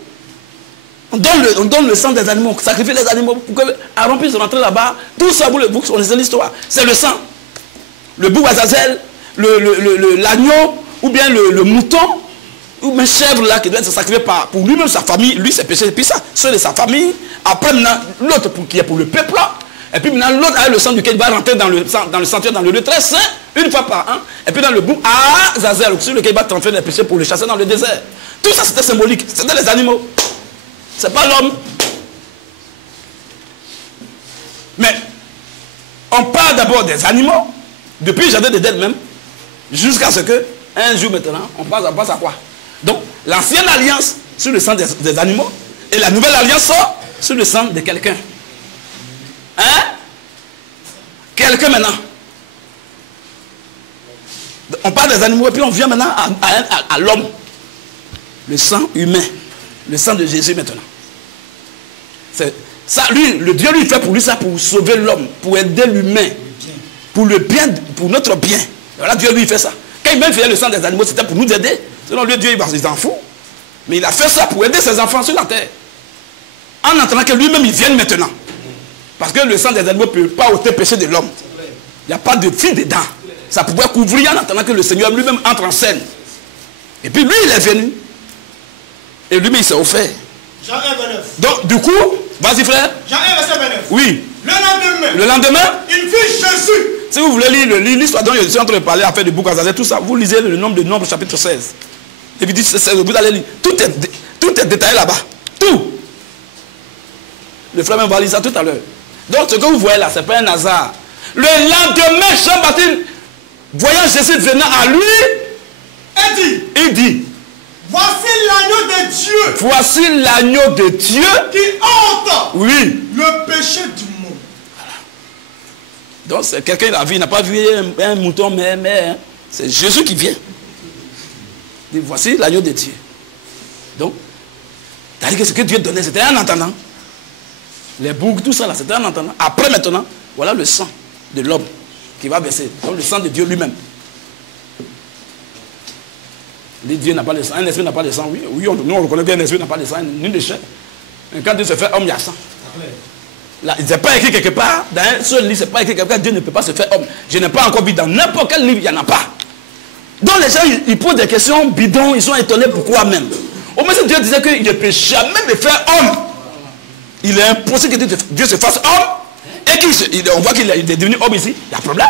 On donne le sang des animaux, on sacrifie les animaux pour que Aaron puisse rentrer là-bas. Tout ça, vous connaissez l'histoire. C'est le sang. Le bouc Azazel, l'agneau, ou bien le mouton, ou bien chèvre là qui doit être sacrifié pour lui-même, sa famille, lui c'est péché. Et puis ça, ceux de sa famille, après maintenant, l'autre qui est pour le peuple là, et puis maintenant l'autre a le sang duquel il va rentrer dans le sanctuaire, dans le lieu très saint, une fois par an. Et puis dans le bouc Azazel, sur lequel il va transférer les péchés pour le chasser dans le désert. Tout ça c'était symbolique, c'était les animaux. C'est pas l'homme. Mais on parle d'abord des animaux, depuis le jardin d'Éden même, jusqu'à ce que, un jour maintenant, on passe à quoi? Donc, l'ancienne alliance sur le sang des animaux, et la nouvelle alliance sort sur le sang de quelqu'un. Hein? Quelqu'un maintenant. On parle des animaux, et puis on vient maintenant à l'homme. Le sang humain. Le sang de Jésus maintenant. Ça, lui, le Dieu lui fait pour lui ça, pour sauver l'homme, pour aider l'humain, pour le bien, pour notre bien. Voilà, Dieu lui fait ça. Quand il même faisait le sang des animaux, c'était pour nous aider. Sinon, lui, Dieu, il s'en fout. Mais il a fait ça pour aider ses enfants sur la terre. En attendant que lui-même, il vienne maintenant. Parce que le sang des animaux ne peut pas ôter le péché de l'homme. Il n'y a pas de fil dedans. Ça pouvait couvrir en attendant que le Seigneur lui-même entre en scène. Et puis lui, il est venu. Et lui-même, il s'est offert. Jean 1, 29. Donc, du coup, vas-y frère. Jean 1, verset 29. Oui. Le lendemain, il vit Jésus. Si vous voulez lire l'histoire dont je suis en train de parler, affaire de bouc Azazel, tout ça, vous lisez le nombre de Nombres, chapitre 16. Et puis, vous allez lire. Tout est détaillé là-bas. Tout. Le frère même va lire ça tout à l'heure. Donc, ce que vous voyez là, ce n'est pas un hasard. Le lendemain, Jean-Baptiste, voyant Jésus venant à lui, il dit, voici l'agneau de Dieu. Voici l'agneau de Dieu qui ôte le péché du monde. Voilà. Donc c'est quelqu'un qui a vu, il n'a pas vu un mouton, mais hein, c'est Jésus qui vient. Il dit, voici l'agneau de Dieu. Donc, c'est-à-dire que ce que Dieu donnait, c'était un entendant. Les boucs, tout ça là, c'était un entendant. Après maintenant, voilà le sang de l'homme qui va verser. Donc le sang de Dieu lui-même. Dieu n'a pas de sang, un esprit n'a pas de sang, oui. Nous on reconnaît qu'un esprit n'a pas de sang, ni de chair. Mais quand Dieu se fait homme, il y a sang. Là, il n'est pas écrit quelque part, dans un seul livre, c'est pas écrit quelque part, Dieu ne peut pas se faire homme. Je n'ai pas encore vu dans n'importe quel livre, il n'y en a pas. Donc les gens, ils posent des questions bidons, ils sont étonnés pourquoi même. Au moins si Dieu disait qu'il ne peut jamais me faire homme, il est impossible que Dieu se fasse homme, et qu'on voit qu'il est devenu homme ici, il y a un problème.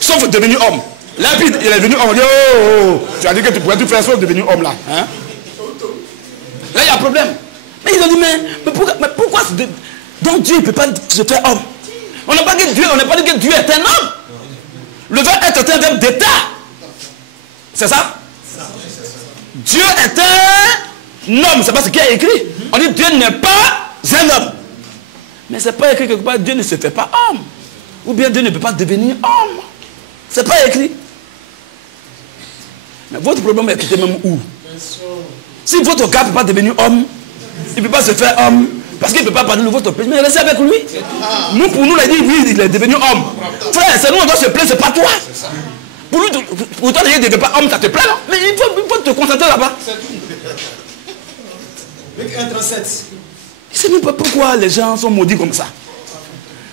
Sauf devenir homme. Là, puis il est devenu homme. On dit, oh, tu as dit que tu pourrais tout faire sauf devenir homme là. Hein? Là, il y a un problème. Mais ils ont dit, mais pourquoi donc Dieu ne peut pas se faire homme? On n'a pas dit que Dieu est un homme. Le verbe être est un verbe d'état. C'est ça? Dieu est un homme. C'est pas ce qui est écrit. On dit Dieu n'est pas un homme. Mais c'est pas écrit quelque part, Dieu ne se fait pas homme. Ou bien Dieu ne peut pas devenir homme. C'est pas écrit. Mais votre problème est écrit même où? Si votre gars ne peut pas devenir homme, il ne peut pas se faire homme, parce qu'il ne peut pas pardonner votre péché, mais restez avec lui. Nous, pour nous, il a dit oui, il est devenu homme. Frère, c'est nous, on doit se plaindre, c'est pas toi. Pour toi, il ne devient pas homme, ça te plaît, non? Mais il faut te concentrer là-bas. Avec 1,37. Je ne sais même pas pourquoi les gens sont maudits comme ça.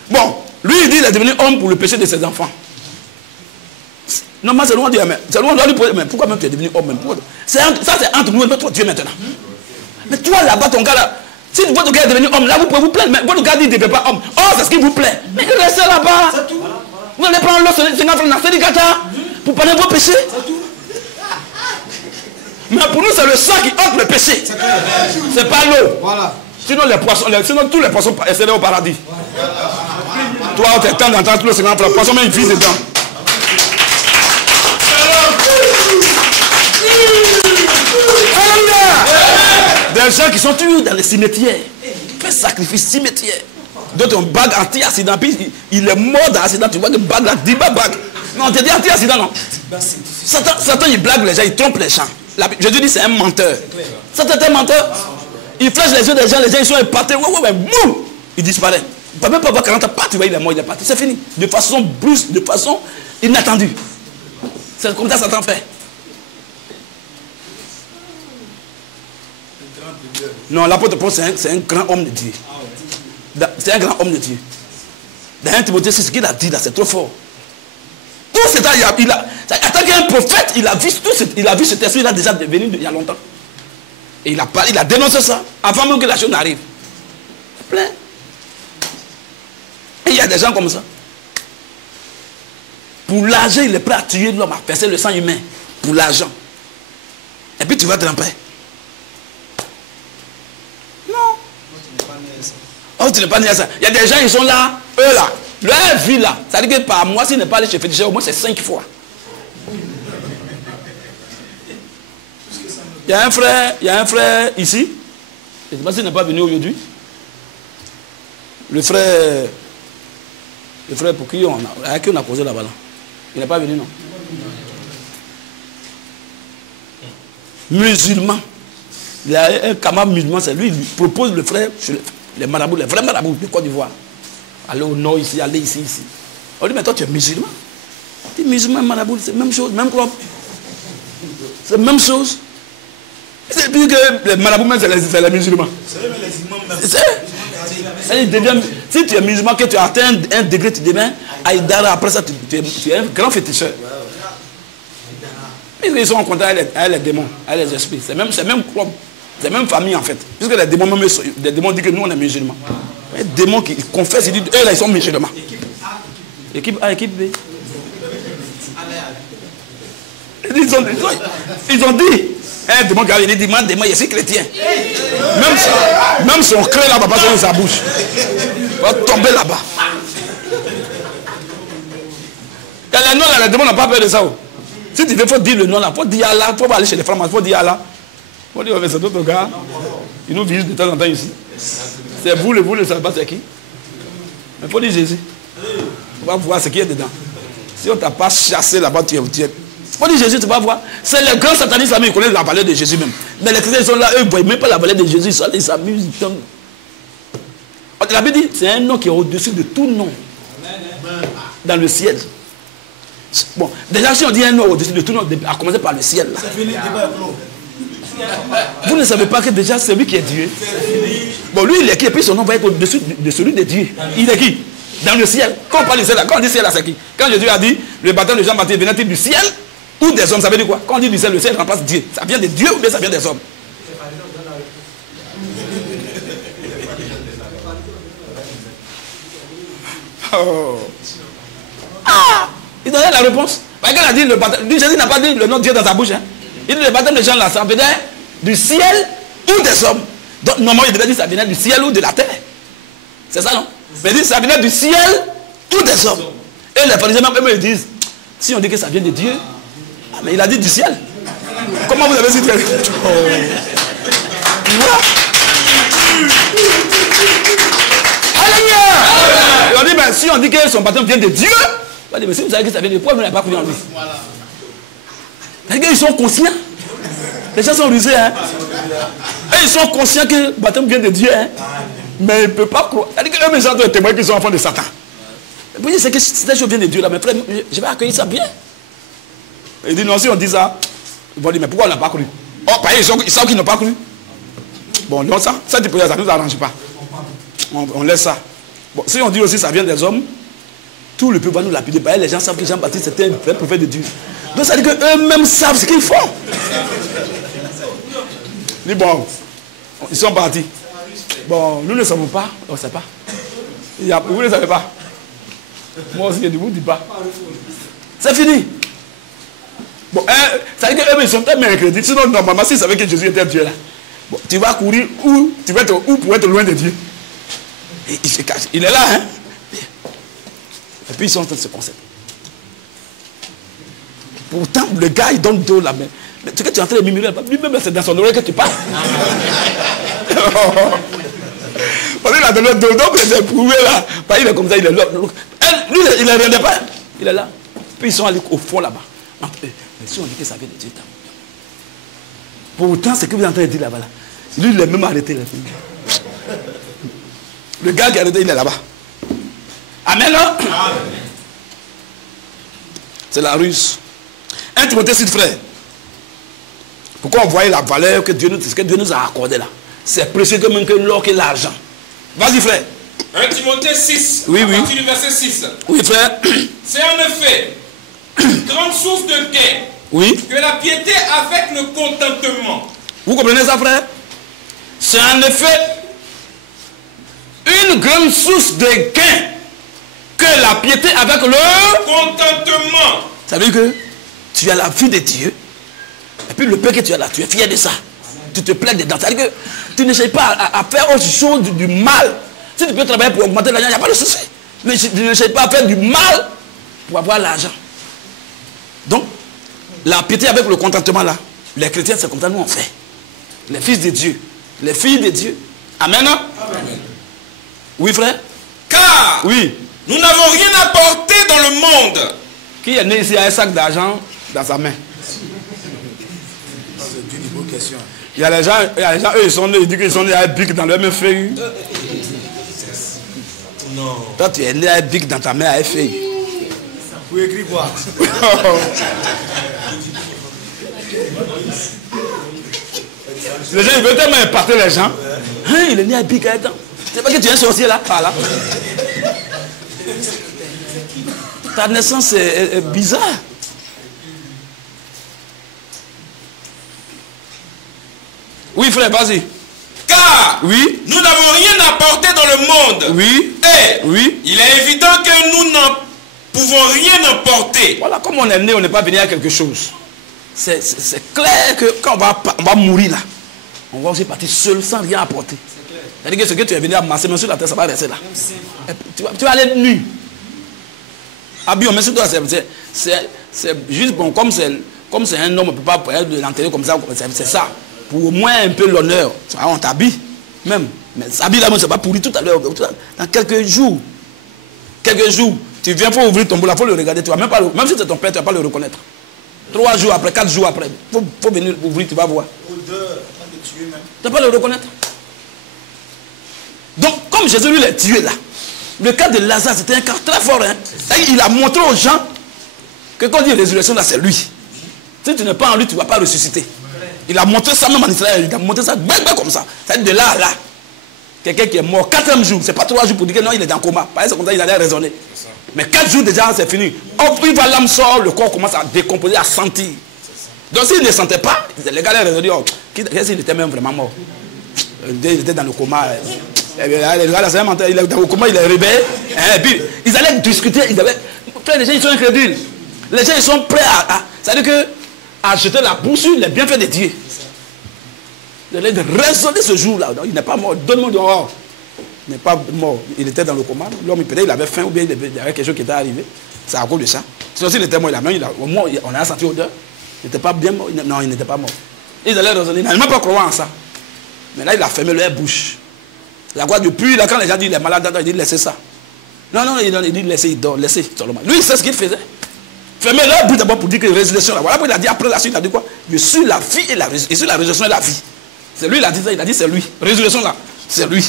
Bon, lui, il dit qu'il est devenu homme pour le péché de ses enfants. Normalement, c'est loin de Dieu. C'est loin de lui poser. Mais pourquoi même tu es devenu homme même? Ça, c'est entre nous et notre Dieu maintenant. Mais toi, là-bas, ton gars là, Si votre gars est devenu homme, là vous pouvez vous plaindre. Mais votre gars dit qu'il ne devient pas homme. Oh, c'est ce qu'il vous plaît. Mais restez là-bas. Vous allez prendre l'eau, 50 francs dans Sédicata pour parler de vos péchés. Mais pour nous, c'est le sang qui ôte le péché. C'est pas l'eau. Voilà. Sinon, tous les poissons seraient au paradis. Toi, tu es temps d'entendre le 50 francs. Le poisson, même il vit dedans. Des gens qui sont toujours dans les cimetières. Fait sacrifice cimetière. D'autres ont bague anti-accident. Puis il est mort dans l'accident. Tu vois que bague là, dis pas bague. Non, on te dit anti-accident, non. Satan, il blague les gens, il trompe les gens. Jésus dit c'est un menteur. Satan est un menteur. Il flash les yeux des gens ils sont épatés. Boum, il disparaît. Il ne peut même pas avoir 40 ans. Tu vois, il est mort, il est parti. C'est fini. De façon brusque, de façon inattendue. C'est comme ça que Satan fait. Non, l'apôtre Paul, c'est un grand homme de Dieu. C'est un grand homme de Dieu. Dans 1 Timothée, c'est ce qu'il a dit là, c'est trop fort. Tout ce temps, en tant qu'un prophète, il a vu cet esprit-là déjà venu il y a longtemps. Et il a dénoncé ça, avant même que la chose n'arrive. C'est plein. Et il y a des gens comme ça. Pour l'argent, il est prêt à tuer l'homme, à verser le sang humain. Pour l'argent. Et puis tu vas tremper. Oh, tu n'es pas né à ça. Il y a des gens, ils sont là, eux là, leur vie là. Ça veut dire que par mois, s'il n'est pas allé chez féticheur, au moins c'est 5 fois. Il y a un frère ici. Je ne sais pas s'il n'est pas venu aujourd'hui. Le frère pour qui avec qui on a causé là-bas. Là. Il n'est pas venu, non. Musulman. Il y a un camarade musulman, c'est lui, il propose le frère, les marabouts, les vrais marabouts de Côte d'Ivoire. Allez au nord ici, allez ici. On dit, mais toi tu es musulman. Tu es musulman, marabout, c'est la même chose, même club. C'est la même chose. C'est plus que les marabouts, même c'est les musulmans. Si tu es musulman, que tu as atteint un degré, tu deviens Aïdara, après ça, tu es un grand féticheur. Ils sont en contact avec les démons, avec les esprits. C'est même club. C'est même famille en fait. Puisque les démons disent que nous on est musulmans. Les démons qui confessent, ils disent eux là ils sont musulmans. Équipe A, équipe B. Ils ont dit, un démon qui avait dit, moi démon, je suis chrétien. Même son clé là va passer dans sa bouche. Il va tomber là-bas. Et les noms là, les démons n'ont pas peur de ça. Si tu veux, il faut dire le nom là. Il faut dire Allah, il faut aller chez les femmes, il faut dire Allah. On dit, c'est d'autres gars, ils nous visitent de temps en temps ici. C'est vous ne savez pas c'est qui. Mais il faut dire Jésus. On va voir ce qu'il y a dedans. Si on ne t'a pas chassé là-bas, tu es. Il faut dire Jésus, tu vas voir. C'est les grands satanistes, ils connaissent la valeur de Jésus même. Mais les chrétiens, ils sont là, eux, ils ne voient même pas la valeur de Jésus, ils s'amusent. La Bible dit, c'est un nom qui est au-dessus de tout nom. Dans le ciel. Bon, déjà, si on dit un nom au-dessus de tout nom, à commencer par le ciel. Là. Vous ne savez pas que déjà c'est lui qui est Dieu. Bon, lui il est qui? Et puis son nom va être au-dessus de celui de Dieu. Il est qui? Dans le ciel. Quand on parle du ciel, quand on dit ciel, c'est qui? Quand Jésus a dit le baptême de Jean-Baptiste venait-il du ciel ou des hommes? Ça veut dire quoi? Quand on dit du ciel, le ciel remplace Dieu. Ça vient de Dieu ou bien ça vient des hommes? Oh. Ah! Il donnait la réponse. Parce qu'il a dit le baptême. Jésus n'a pas dit le nom de Dieu dans sa bouche. Hein? Il dit le baptême de Jean là, ça venait du ciel ou des hommes. Donc normalement il devait dire ça venait du ciel ou de la terre. C'est ça non? Mais il dit ça venait du ciel ou des hommes. Et les pharisiens même ils disent, si on dit que ça vient de Dieu, ah, mais il a dit du ciel. Comment vous avez dit Dieu? Alléluia! Et on dit, ben, si on dit que son baptême vient de Dieu, on va dire, mais si vous savez que ça vient de Dieu, pourquoi vous n'avez pas cru en lui? Ils sont conscients. Les gens sont rusés. Hein? Et ils sont conscients que le baptême vient de Dieu. Hein? Mais ils ne peuvent pas croire. C'est-à-dire que eux, ils sont témoins qu'ils sont enfants de Satan. Vous dites, c'est que cette chose vient de Dieu là. Mais frère, je vais accueillir ça bien. Il dit, non, si on dit ça, ils vont dire, mais pourquoi on n'a pas cru? Oh, par exemple, ils savent qu'ils n'ont pas cru. Bon, donc ça ne nous arrange pas. On laisse ça. Bon, si on dit aussi ça vient des hommes, tout le peuple va nous lapider. Les gens savent que Jean-Baptiste était un vrai prophète de Dieu. Donc ça veut dire qu'eux-mêmes savent ce qu'ils font. Dis bon, ils sont partis. Bon, nous ne savons pas. On ne sait pas. Vous ne savez pas. Moi aussi, je ne vous dis pas. C'est fini. Bon, ça veut dire qu'eux, ils sont tellement incrédules. Sinon, normalement, s'ils savaient que Jésus était Dieu là, bon, tu vas courir où tu vas être où pour être loin de Dieu. Et il se cache. Il est là, hein. Et puis ils sont en train de se concentrer. Pourtant, le gars, il donne dos la main. Mais tu sais que tu es en train de murmurer, lui-même, c'est dans son oreille que tu parles. Parce qu'il a donné le dos, donc il s'est prouvé là. Il est comme ça, il est là. Lui, il ne regardait pas. Il est là. Puis ils sont allés au fond là-bas. Mais si on dit que ça vient de Dieu, pourtant, ce que vous êtes en train de dire là-bas, là, lui, il est même arrêté. Là. Le gars qui est arrêté, il est là-bas. Amen, non? C'est la ruse. 1 Timothée 6, frère. Pourquoi on voyait la valeur que Dieu nous a accordée là? C'est précieux que même que l'or et l'argent. Vas-y, frère. 1 Timothée 6, oui, à partir du verset 6. Oui, frère. C'est en effet une grande source de gain. Oui. Que la piété avec le contentement. Vous comprenez ça, frère? C'est en effet une grande source de gain que la piété avec le contentement. Ça veut dire que tu as la vie de Dieu. Et puis le peu que tu as là, tu es fier de ça. Tu te plais dedans. C'est-à-dire que tu n'essayes pas à faire autre chose du mal. Si tu peux travailler pour augmenter l'argent, il n'y a pas de souci. Mais tu n'essayes pas à faire du mal pour avoir l'argent. Donc, la piété avec le contentement là, les chrétiens, c'est comme ça nous on fait. Les fils de Dieu, les filles de Dieu. Amen. Amen. Oui, frère. Car oui, nous n'avons rien apporté dans le monde. Qui est né ici à un sac d'argent dans sa main? Il y a les gens, eux, ils sont nés, ils disent qu'ils sont nés à un bic dans leur même feuille. Non. Toi, tu es né à un bic dans ta main à un feuille. Vous écrivez quoi? Les gens, ils veulent tellement éparter les gens. Hein, il est né à un bic à un temps. C'est pas que tu es un sorcier là? Voilà. Ta naissance est bizarre. Oui, frère, vas-y. Car oui, nous n'avons rien apporté dans le monde. Oui. Et oui, il est évident que nous n'en pouvons rien apporter. Voilà, comme on est né, on n'est pas venu à quelque chose. C'est clair que quand on va mourir là, on va aussi partir seul sans rien apporter. C'est-à-dire que ce que tu es venu amasser, même sur la terre, ça va rester là. Tu vas aller nu. Habillon, mais sur toi, c'est juste bon, comme c'est un homme, on ne peut pas l'enterrer comme ça, c'est ça. Pour au moins un peu l'honneur. On t'habille, même. Mais s'habille là, c'est pas pourri tout à l'heure. Dans quelques jours, tu viens pour ouvrir ton boulot, il faut le regarder. Tu vas même pas même si c'est ton père, tu ne vas pas le reconnaître. 3 jours après, 4 jours après, il faut venir ouvrir, tu vas voir. Tu ne vas pas le reconnaître. Donc, comme Jésus lui l'a tué là, le cas de Lazare, c'était un cas très fort. Hein? Il a montré aux gens que quand on dit résurrection, là, c'est lui. Si tu n'es pas en lui, tu ne vas pas ressusciter. Il a montré ça même en Israël. Il a montré ça comme ça. C'est de là à là. Quelqu'un qui est mort 4e jour, c'est pas 3 jours pour dire que non, il est en coma. Par exemple, comme ça, il allait raisonner. Mais 4 jours déjà, c'est fini. Il va, l'âme sort, le corps commence à décomposer, à sentir. Donc s'il ne sentait pas, les gars allaient raisonner, qu'est-ce qu'il était même vraiment mort? Il était dans le coma. Les gars, il est dans le coma, il est réveillé. Et puis, ils allaient discuter. Les gens, ils sont incrédules. Les gens, ils sont prêts à c'est-à-dire que à jeter la poursuite, les bienfaits de Dieu. Il allait raisonner ce jour-là. Il n'est pas mort. Donne-moi dehors. Il n'est pas mort. Il était dans le coma. L'homme, peut-être il avait faim ou bien il y avait quelque chose qui était arrivé. C'est à cause de ça. Sinon, s'il était mort, au moins, on a senti odeur. Il n'était pas bien mort. Non, il n'était pas mort. Ils allaient raisonner. Il n'allait même pas croire en ça. Mais là, il a fermé leur bouche. La quoi depuis là, quand les gens disent il est malade, il dit laissez ça. Non, il dit laissez, il dort, laissez seulement. Lui, il sait ce qu'il faisait. Fermez leur bouche d'abord pour dire que résurrection là. Voilà pourquoi il a dit après la suite, il a dit quoi? Je suis la vie et la résurrection. Je suis la résurrection et la vie. C'est lui, il a dit ça, il a dit c'est lui. Résurrection là, c'est lui.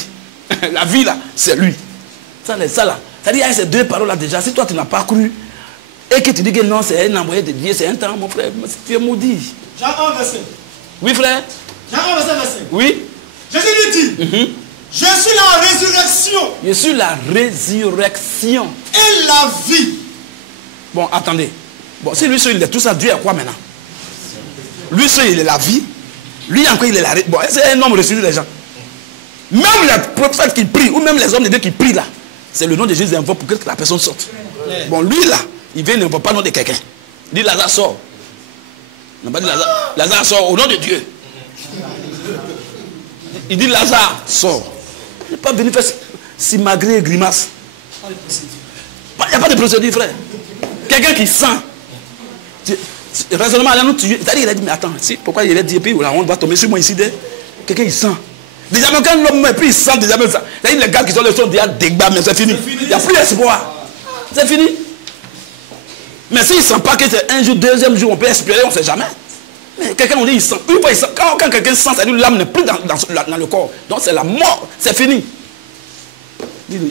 La vie là, c'est lui. Ça là. C'est-à-dire, il y a ces 2 paroles là déjà. Si toi tu n'as pas cru et que tu dis que non, c'est un envoyé de Dieu, c'est un temps, mon frère, tu es maudit. Jean 1, verset. Oui, frère. Jean 1, verset. Oui. Jésus lui dit, je suis la résurrection. Je suis la résurrection. Et la vie. Bon, attendez. Bon, si lui seul il est tout ça, Dieu est quoi maintenant? Lui seul il est la vie. Lui encore il est la... Bon, c'est un homme ressuscité les gens. Même les prophètes qui prient, ou même les hommes de Dieu qui prient là, c'est le nom de Jésus invoque pour que la personne sorte. Bon, lui là, il vient, il n'invoque pas le nom de quelqu'un. Il dit Lazare sort. Il n'a pas dit Lazare. Lazare sort au nom de Dieu. Il dit Lazare sort. Il n'est pas venu faire simagrée et grimace. Il n'y a pas de procédure, frère. Quelqu'un qui sent. Raisonnement, c'est-à-dire il a dit, mais attends, pourquoi il a dit, et puis la honte va tomber sur moi ici, quelqu'un il sent. Déjà, même quand l'homme et puis il sent déjà même ça. C'est-à-dire les gars qui sont le son déjà dégbas, mais c'est fini. Il n'y a plus d'espoir. C'est fini. Mais s'il ne sent pas que c'est un jour, deuxième jour, on peut espérer, on ne sait jamais. Mais quelqu'un, on dit, il sent. Une fois, il sent. Quand quelqu'un sent, c'est-à-dire l'âme n'est plus dans le corps. Donc c'est la mort, c'est fini.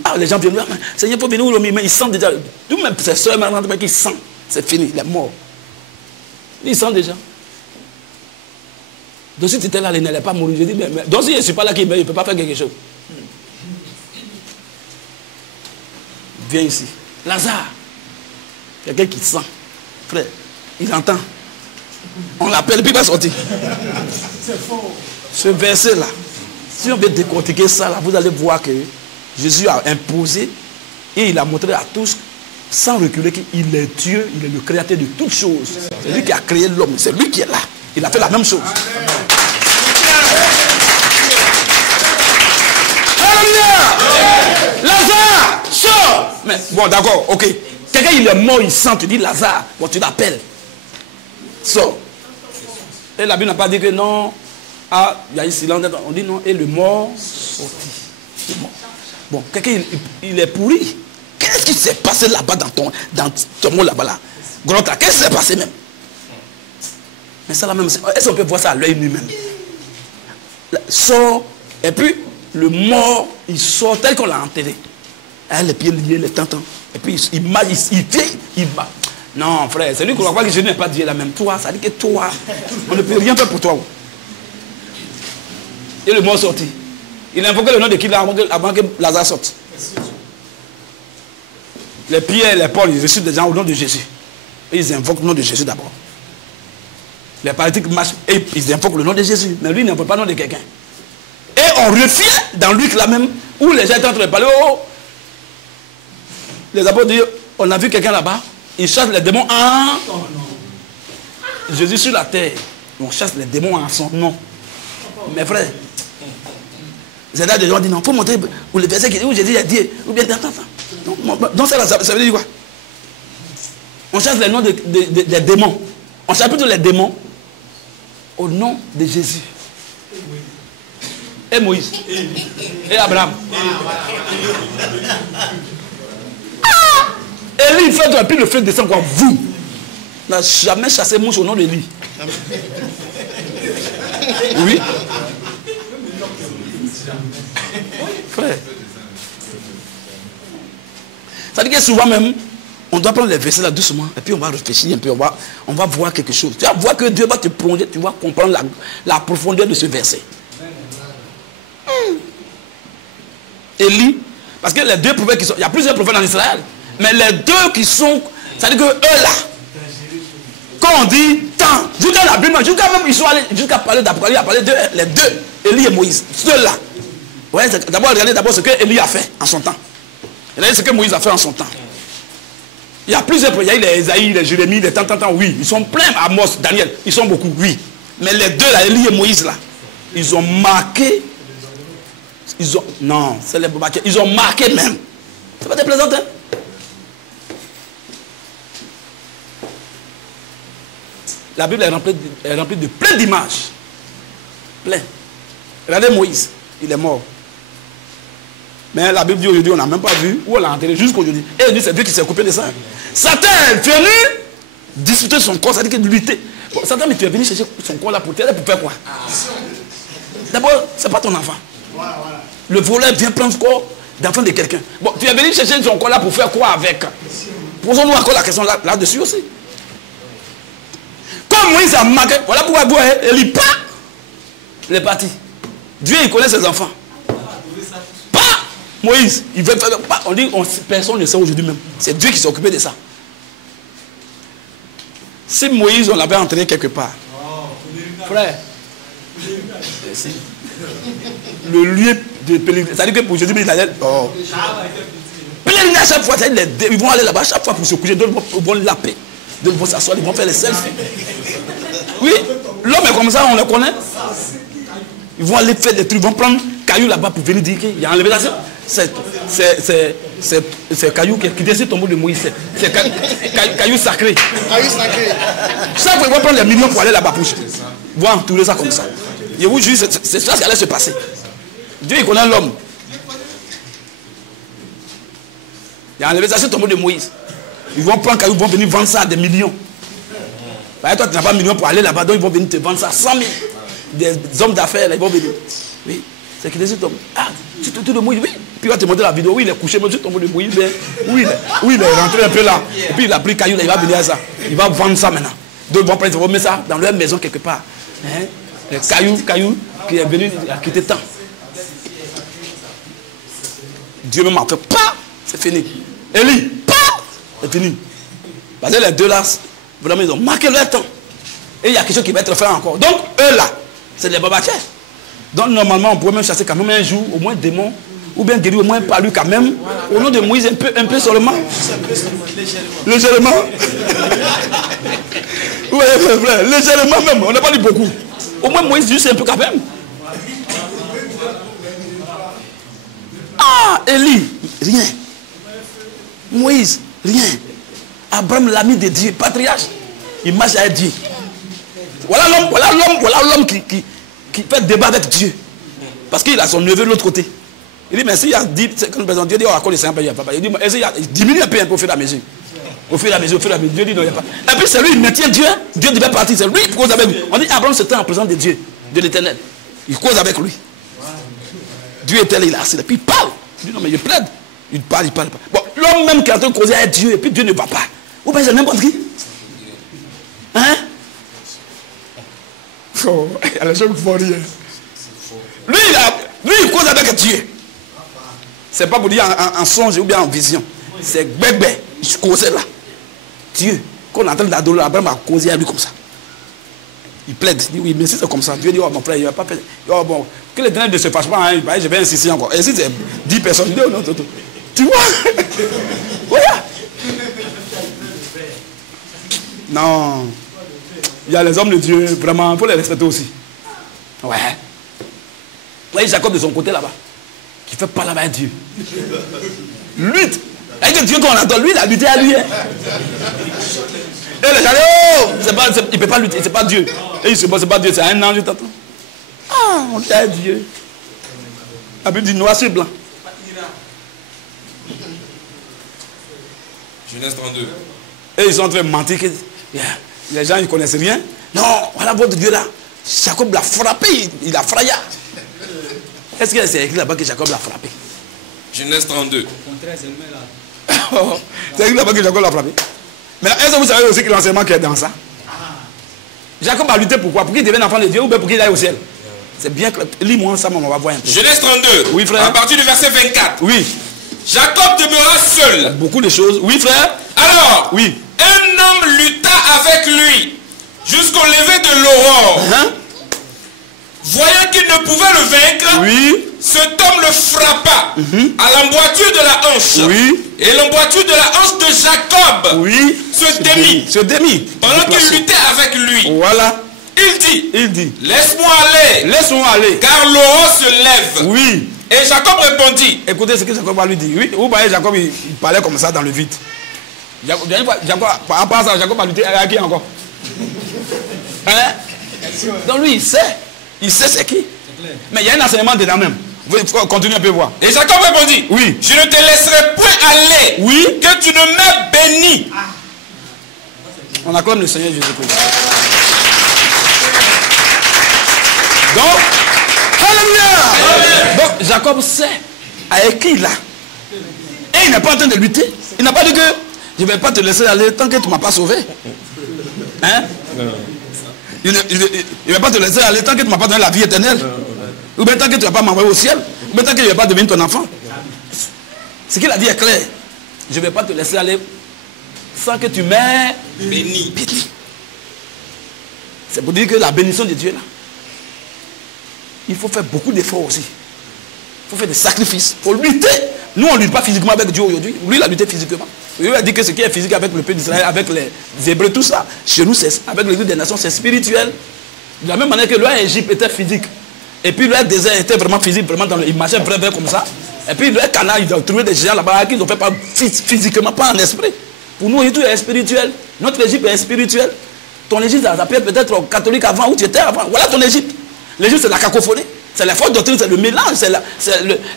Ah, les gens viennent, ah, Seigneur, il faut venir où mais ils sentent déjà. Nous-mêmes, c'est seulement qui sent. C'est fini, il est mort. Ils sentent déjà. Donc si tu étais là, il n'allait pas mourir. Je dis, mais donc si je ne suis pas là, il ne peut pas faire quelque chose. Viens ici. Lazare. Quelqu'un qui sent. Frère, il entend. On l'appelle, puis il va sortir. C'est fort. Ce verset-là, si on veut décortiquer ça, là, vous allez voir que Jésus a imposé et il a montré à tous, sans reculer, qu'il est Dieu, il est le créateur de toutes choses. C'est lui qui a créé l'homme, c'est lui qui est là. Il a fait la même chose. Alléluia! Lazare, sors! Mais bon, d'accord, ok. Quelqu'un il est mort, il sent, tu dis Lazare, bon, tu l'appelles. Sors. Et la Bible n'a pas dit que non. Ah, il y a eu silence. On dit non, et le mort sortit. Bon, quelqu'un il est pourri. Qu'est-ce qui s'est passé là-bas dans ton monde là-bas là? Qu'est-ce qui s'est passé même? Mais ça là même, est-ce qu'on peut voir ça à l'œil lui-même? Sort, et puis le mort, il sort tel qu'on l'a enterré. Hein, les pieds liés, les tentants. Et puis il vient, il bat. Non frère, c'est lui qu'on croit que je n'ai pas dit là même. Toi, ça dit que toi, on ne peut rien faire pour toi. Et le mort sorti. Il a invoqué le nom de qui là avant que Lazare sorte. Les Pierre et les Paul, ils reçoivent des gens au nom de Jésus. Et ils invoquent le nom de Jésus d'abord. Les paralytiques marchent et ils invoquent le nom de Jésus. Mais lui, il n'invoque pas le nom de quelqu'un. Et on refait dans Luc là même, où les gens étaient en train de parler. Oh, les apôtres disent, on a vu quelqu'un là-bas, il chasse les démons en... Jésus sur la terre, on chasse les démons en son nom. Mes frères, c'est là des gens disent non, il faut montrer où le verset où Jésus a dit, ou bien attends. Donc ça veut dire quoi? On chasse les noms des démons. On chasse plutôt les démons au nom de Jésus. Et Moïse. Et Abraham. Élie, il fait puis le feu descend quoi? Vous n'avez jamais chassé mouche au nom de Élie. Oui. Frère. Ça dit que souvent même, on doit prendre les versets là doucement, et puis on va réfléchir un peu, on va voir quelque chose. Tu vas voir que Dieu va te plonger, tu vas comprendre la profondeur de ce verset. Élie, parce que les deux prophètes qui sont, il y a plusieurs prophètes en Israël, mais les deux qui sont, ça dit que eux là, quand on dit tant, jusqu'à la Bible, jusqu'à même ils sont allés, jusqu'à parler d'Apocalypse, il a parlé de les deux, Élie et Moïse, ceux-là. Ouais, d'abord regardez d'abord ce que Élie a fait en son temps. Regardez ce que Moïse a fait en son temps. Il y a plusieurs prophètes, il y a les Esaïe, les Jérémie, les tant, oui, ils sont pleins, Amos, Daniel, ils sont beaucoup, oui. Mais les deux là, Élie et Moïse là, ils ont marqué. Non, c'est les marqués. Ils ont marqué même. C'est pas des plaisantes, hein? La Bible est remplie de plein d'images. Plein. Regardez Moïse, il est mort. Mais la Bible dit aujourd'hui, on n'a même pas vu où on l'a enterré jusqu'aujourd'hui. Et il dit, c'est Dieu qui s'est occupé de ça. Satan est venu disputer son corps, ça dit que de lutter. Bon, Satan, mais tu es venu chercher son corps là pour faire quoi? D'abord, c'est pas ton enfant. Le voleur vient prendre le corps d'enfant de quelqu'un. Bon, tu es venu chercher son corps là pour faire quoi avec? Posons-nous encore la question là-dessus aussi. Comme Moïse a marqué, voilà pourquoi il part. Il est parti. Dieu, il connaît ses enfants. Pas Moïse, il veut faire. Pas. On dit, personne ne sait aujourd'hui même. C'est Dieu qui s'est occupé de ça. Si Moïse, on l'avait entraîné quelque part. Frère. Le lieu de pèlerinage. C'est-à-dire que pour Jésus, il allait. Oh. Pèlerinage, chaque fois, ils vont aller là-bas, chaque fois pour se coucher, d'autres vont laper, d'autres vont s'asseoir, ils vont faire les selfies. Oui, l'homme est comme ça, on le connaît. Ils vont aller faire des trucs, ils vont prendre caillou là-bas pour venir dire qu'il y a enlevé la c'est caillou qui décide tomber de Moïse. C'est caillou sacré. Caillou sacré. Chaque fois, ils vont prendre des millions pour aller là-bas pour voir entourer ça comme ça. Et vous jure, c'est ça qui allait se passer. Dieu, il connaît l'homme. Il y a enlevé ça, c'est tombé de Moïse. Ils vont prendre caillou, ils vont venir vendre ça à des millions. Bah, toi, tu n'as pas de millions pour aller là-bas, donc ils vont venir te vendre ça à 100 000. Des hommes d'affaires, là, ils vont venir. Oui, c'est qu'il décide de tomber. Ah, tu te de Moïse, oui. Puis il va te montrer la vidéo, oui, il est couché, mais tu tombes de Moïse. Oui, il est rentré un peu là. Et puis il a pris caillou, là, il va venir à ça. Il va vendre ça maintenant. D'autres vont prendre, ils vont mettre ça dans leur maison quelque part. Hein? Le caillou qui est venu, qui était temps. Dieu me marque, pas, c'est fini. Élie, pas, c'est fini. Parce que les deux là, vraiment, ils ont marqué leur temps. Et il y a quelque chose qui va être fait encore. Donc, eux là, c'est des babatiers. Donc, normalement, on pourrait même chasser quand même un jour, au moins démon, ou bien guérir au moins par lui quand même. Au nom de Moïse, un peu seulement. Légèrement. Oui, frère, légèrement même. On n'a pas dit beaucoup. Au moins Moïse, juste un peu quand même. Ah, Élie, rien. Moïse, rien. Abraham, l'ami de Dieu, patriarche, il marche avec Dieu. Voilà l'homme qui fait débat avec Dieu. Parce qu'il a son neveu de l'autre côté. Il dit, mais s'il y a 10 personnes, Dieu dit, oh, à quoi les Seigneur, papa. Il dit, il diminue un peu au fur et à mesure. Au fur et à mesure, Dieu dit, non, il n'y a pas. Et puis c'est lui, il maintient Dieu. Dieu devait partir, c'est lui qui cause avec lui. On dit, Abraham, c'était en présence de Dieu, de l'Éternel. Il cause avec lui. Dieu est là, il est assis, et puis il parle. Il dit, non, mais je plaide. Il parle. Bon, l'homme même qui est en train de causer avec Dieu, et puis Dieu ne va pas. Ou bien c'est n'importe qui. Hein? Oh, il y a les gens qui font rien. Lui, il cause avec Dieu. C'est pas pour dire en songe ou bien en vision. C'est bébé. Il causait là. Dieu, qu'on est en train d'adorer, Abraham a causé à lui comme ça. Il plaide. Il dit oui, mais si c'est comme ça, Dieu dit, oh mon frère, il va pas faire. Oh bon, que les ténèbres ne se fâchent pas, hein, je vais insister encore. Et si c'est 10 personnes, non. Tu vois? Voilà. Non. Il y a les hommes de Dieu, vraiment, il faut les respecter aussi. Ouais. Vous voyez Jacob de son côté là-bas, qui fait pas là-bas à Dieu. Lutte. Avec Dieu qu'on adore, lui, il a lutté à lui. Hein. Et les gens disent, oh, il ne peut pas lutter, c'est pas Dieu. Et il se dit, c'est pas Dieu, c'est un ange, t'entends. Ah, on dit à Dieu. La Bible dit noir sur blanc. Genèse 32. Et ils sont en train de mentir que les gens ne connaissent rien. Non, voilà votre Dieu là. Jacob l'a frappé, il a frappé. Est-ce que c'est écrit là-bas que Jacob l'a frappé? Genèse 32. C'est écrit là-bas que Jacob l'a frappé. Mais est-ce que vous savez aussi que l'enseignement qui est dans ça? Jacob a lutté pourquoi? Pour qu'il devienne enfant de Dieu ou bien pour qu'il aille au ciel? C'est bien que. Lis-moi ça, on va voir un peu. Genèse 32. Oui, frère. À partir du verset 24. Oui. Jacob demeura seul. Beaucoup de choses. Oui, frère. Alors, oui. Un homme lutta avec lui jusqu'au lever de l'aurore. Voyant qu'il ne pouvait le vaincre, oui. Cet homme le frappa à l'emboîture de la hanche. Oui. Et l'emboîture de la hanche de Jacob se démit. Pendant qu'il luttait avec lui. Voilà. Il dit, laisse-moi aller, car l'aurore se lève. Oui. Et Jacob répondit. Écoutez ce que Jacob va lui dire. Oui, vous voyez, Jacob, il parlait comme ça dans le vide. Jacob, en passant, Jacob a lutté avec qui encore? Hein? Donc lui, il sait c'est qui. Mais il y a un enseignement dedans même. Vous continuez un peu voir. Et Jacob répondit, oui. Je ne te laisserai point aller, oui, que tu ne m'aies béni. On acclame le Seigneur Jésus-Christ. Donc, alléluia. Donc, Jacob sait avec qui il a. Et il n'est pas en train de lutter. Il n'a pas dit que je ne vais pas te laisser aller tant que tu ne m'as pas sauvé. Hein? Il ne va pas te laisser aller tant que tu ne m'as pas donné la vie éternelle. Ou bien tant que tu ne vas pas m'envoyer au ciel. Ou bien tant que je ne vais pas devenir ton enfant. Ce qu'il a dit est clair. Je ne vais pas te laisser aller sans que tu m'aies béni. C'est pour dire que la bénédiction de Dieu là, il faut faire beaucoup d'efforts aussi. faut faire des sacrifices. Il faut lutter. Nous, on ne lutte pas physiquement avec Dieu aujourd'hui. Lui, il a lutté physiquement. Il a dit que ce qui est physique avec le peuple d'Israël, avec les Hébreux, tout ça, chez nous, avec l'église des nations, c'est spirituel. De la même manière que leur Égypte était physique. Et puis leur désert était vraiment physique, vraiment ils marchaient vrai comme ça. Et puis leur Canaan, ils ont trouvé des géants là-bas qu'ils n'ont fait pas physiquement, pas en esprit. Pour nous, tout est spirituel. Notre Égypte est spirituel. Ton Égypte, ça peut être catholique avant, où tu étais avant. Voilà ton Égypte. L'Égypte, c'est la cacophonie. C'est la faute doctrine, c'est le mélange, c'est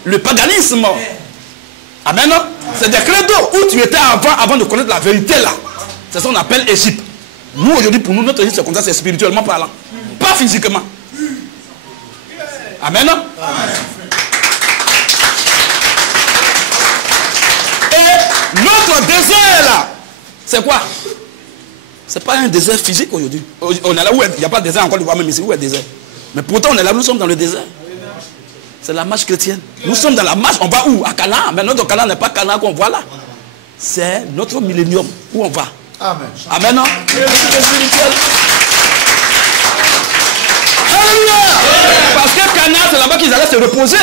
le paganisme. Amen. C'est des credos où tu étais avant de connaître la vérité là. C'est ça qu'on appelle Égypte. Nous, aujourd'hui, pour nous, notre Égypte, c'est comme ça, c'est spirituellement parlant. Pas physiquement. Amen. Et notre désert là, c'est quoi? C'est pas un désert physique aujourd'hui. On est là où il n'y a pas de désert encore, même ici, où est le désert? Mais pourtant, on est là, nous sommes dans le désert. C'est la marche chrétienne. Nous sommes dans la marche, on va où? À Canaan. Mais notre Canaan n'est pas Canaan qu'on voit là. C'est notre millénium où on va. Amen. Amen. Non? C'est spirituel. Parce que Canaan, c'est là-bas qu'ils allaient se reposer.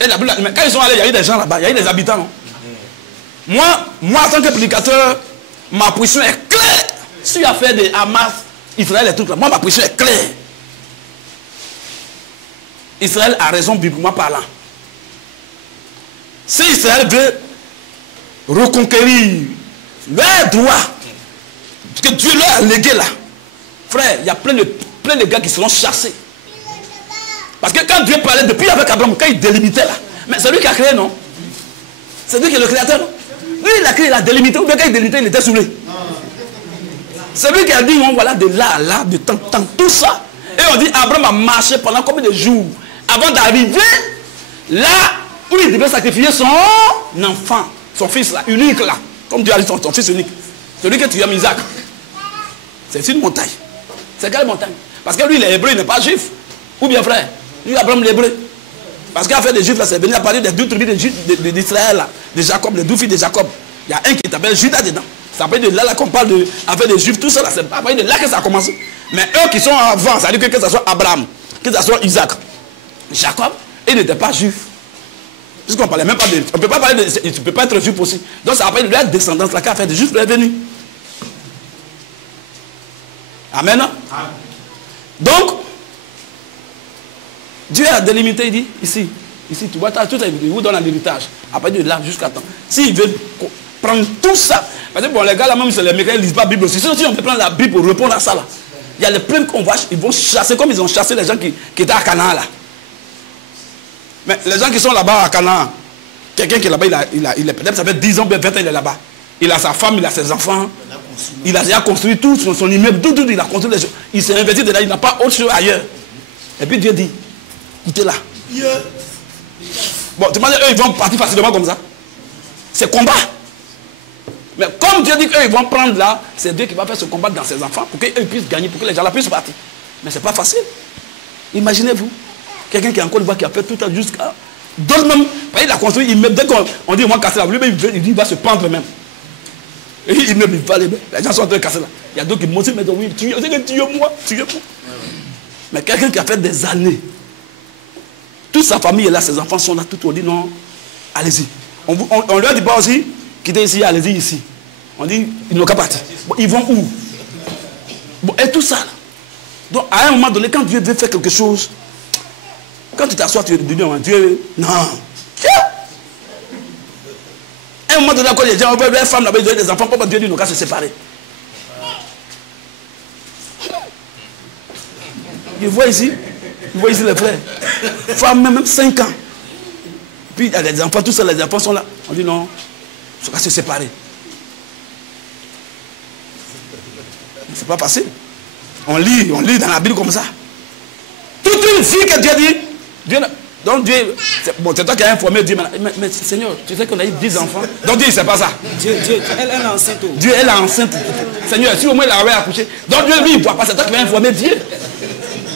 Et mais quand ils sont allés, il y a eu des gens là-bas, il y a eu des habitants. Non? Moi, en tant que prédicateur, ma position est claire. Si tu as fait des Hamas, Israël et tout là, moi, ma position est claire. Israël a raison bibliquement parlant. Si Israël veut reconquérir leurs droits que Dieu leur a légué là, frère, il y a plein de gars qui seront chassés. Parce que quand Dieu parlait depuis avec Abraham, quand il délimitait là, mais c'est lui qui a créé, non? C'est lui qui est le créateur, non? Lui, il a créé, il a délimité, ou bien quand il délimitait, il était saoulé. C'est lui qui a dit, non, voilà, de là à là, de temps, tout ça. Et on dit, Abraham a marché pendant combien de jours avant d'arriver là où il devait sacrifier son enfant, son fils là, unique là. Comme Dieu a dit, son fils unique. Celui que tu aimes, Isaac. C'est une montagne. C'est quelle montagne? Parce que lui, il est hébreu, il n'est pas juif. Ou bien frère, lui, Abraham l'hébreu. Parce qu'en fait, les juifs là, c'est venu à parler des 2 tribus d'Israël là, de Jacob, les 2 fils de Jacob. Il y a un qui s'appelle Judas dedans. Ça peut être de là qu'on parle avec les juifs, tout ça là, c'est pas de là que ça a commencé. Mais eux qui sont avant, ça veut dire que ce soit Abraham, que ce soit Isaac, Jacob, ils n'étaient pas juifs. Puisqu'on ne parlait même pas de. On ne peut pas parler de. Tu ne peux pas être juif aussi. Donc ça appelle leur descendance, la carte des juifs est venue. Amen. Donc, Dieu a délimité, il dit, ici, tu vois, tout il vous donne un héritage. Après de là jusqu'à temps. S'il veut prendre tout ça, parce que bon, les gars là, même c'est les mecs, ils ne lisent pas la Bible aussi. Sinon, si on peut prendre la Bible pour répondre à ça là, il y a les pleins qu'on va, ils vont chasser comme ils ont chassé les gens qui étaient à Canaan là. Mais les gens qui sont là-bas à Canaan, quelqu'un qui est là-bas, il est peut-être, ça fait 10 ans, 20 ans, il est là-bas. Il a sa femme, il a ses enfants. Il a déjà construit tout son immeuble, tout, il a construit les choses. Il s'est investi de là, il n'a pas autre chose ailleurs. Et puis Dieu dit, écoutez là. Bon, tu m'as dit, eux, ils vont partir facilement comme ça. C'est combat. Mais comme Dieu dit qu'eux, ils vont prendre là, c'est Dieu qui va faire ce combat dans ses enfants pour qu'eux puissent gagner, pour que les gens là puissent partir. Mais ce n'est pas facile. Imaginez-vous, quelqu'un qui est encore qui a fait tout ça jusqu'à... D'autres même, il a construit, dès qu'on dit, ils vont casser là, lui-même, il dit, il va se pendre même. Et il ne va pas les gens sont en train de casser là. Il y a d'autres qui montent, mais oui, tuez-moi. Mais quelqu'un qui a fait des années, toute sa famille est là, ses enfants sont là, tout, on dit non, allez-y. On leur dit pas aussi, quittez ici, allez-y ici. On dit, ils n'ont qu'à partir. Bon, ils vont où? Bon, et tout ça là. Donc à un moment donné, quand Dieu veut faire quelque chose, quand tu t'assois, tu dis, Dieu, non. À un moment donné, quand les gens veulent les femmes là-bas, ils ont des enfants, pourquoi Dieu dit, ils n'ont qu'à se séparer. Je vois ici les frères. Femmes, même 5 ans. Puis il y a des enfants, tout ça, les enfants sont là. On dit non, ils sont qu'à se séparer. C'est pas facile. On lit dans la Bible comme ça. Toute une vie que Dieu dit. Donc Dieu, c'est toi qui as informé Dieu. Mais Seigneur, tu sais qu'on a eu 10 enfants. Donc Dieu, c'est pas ça. Dieu, elle est enceinte. Dieu, elle est enceinte. Seigneur, si au moins il avait accouché. Donc Dieu, lui, il ne voit pas. C'est toi qui vas informer Dieu.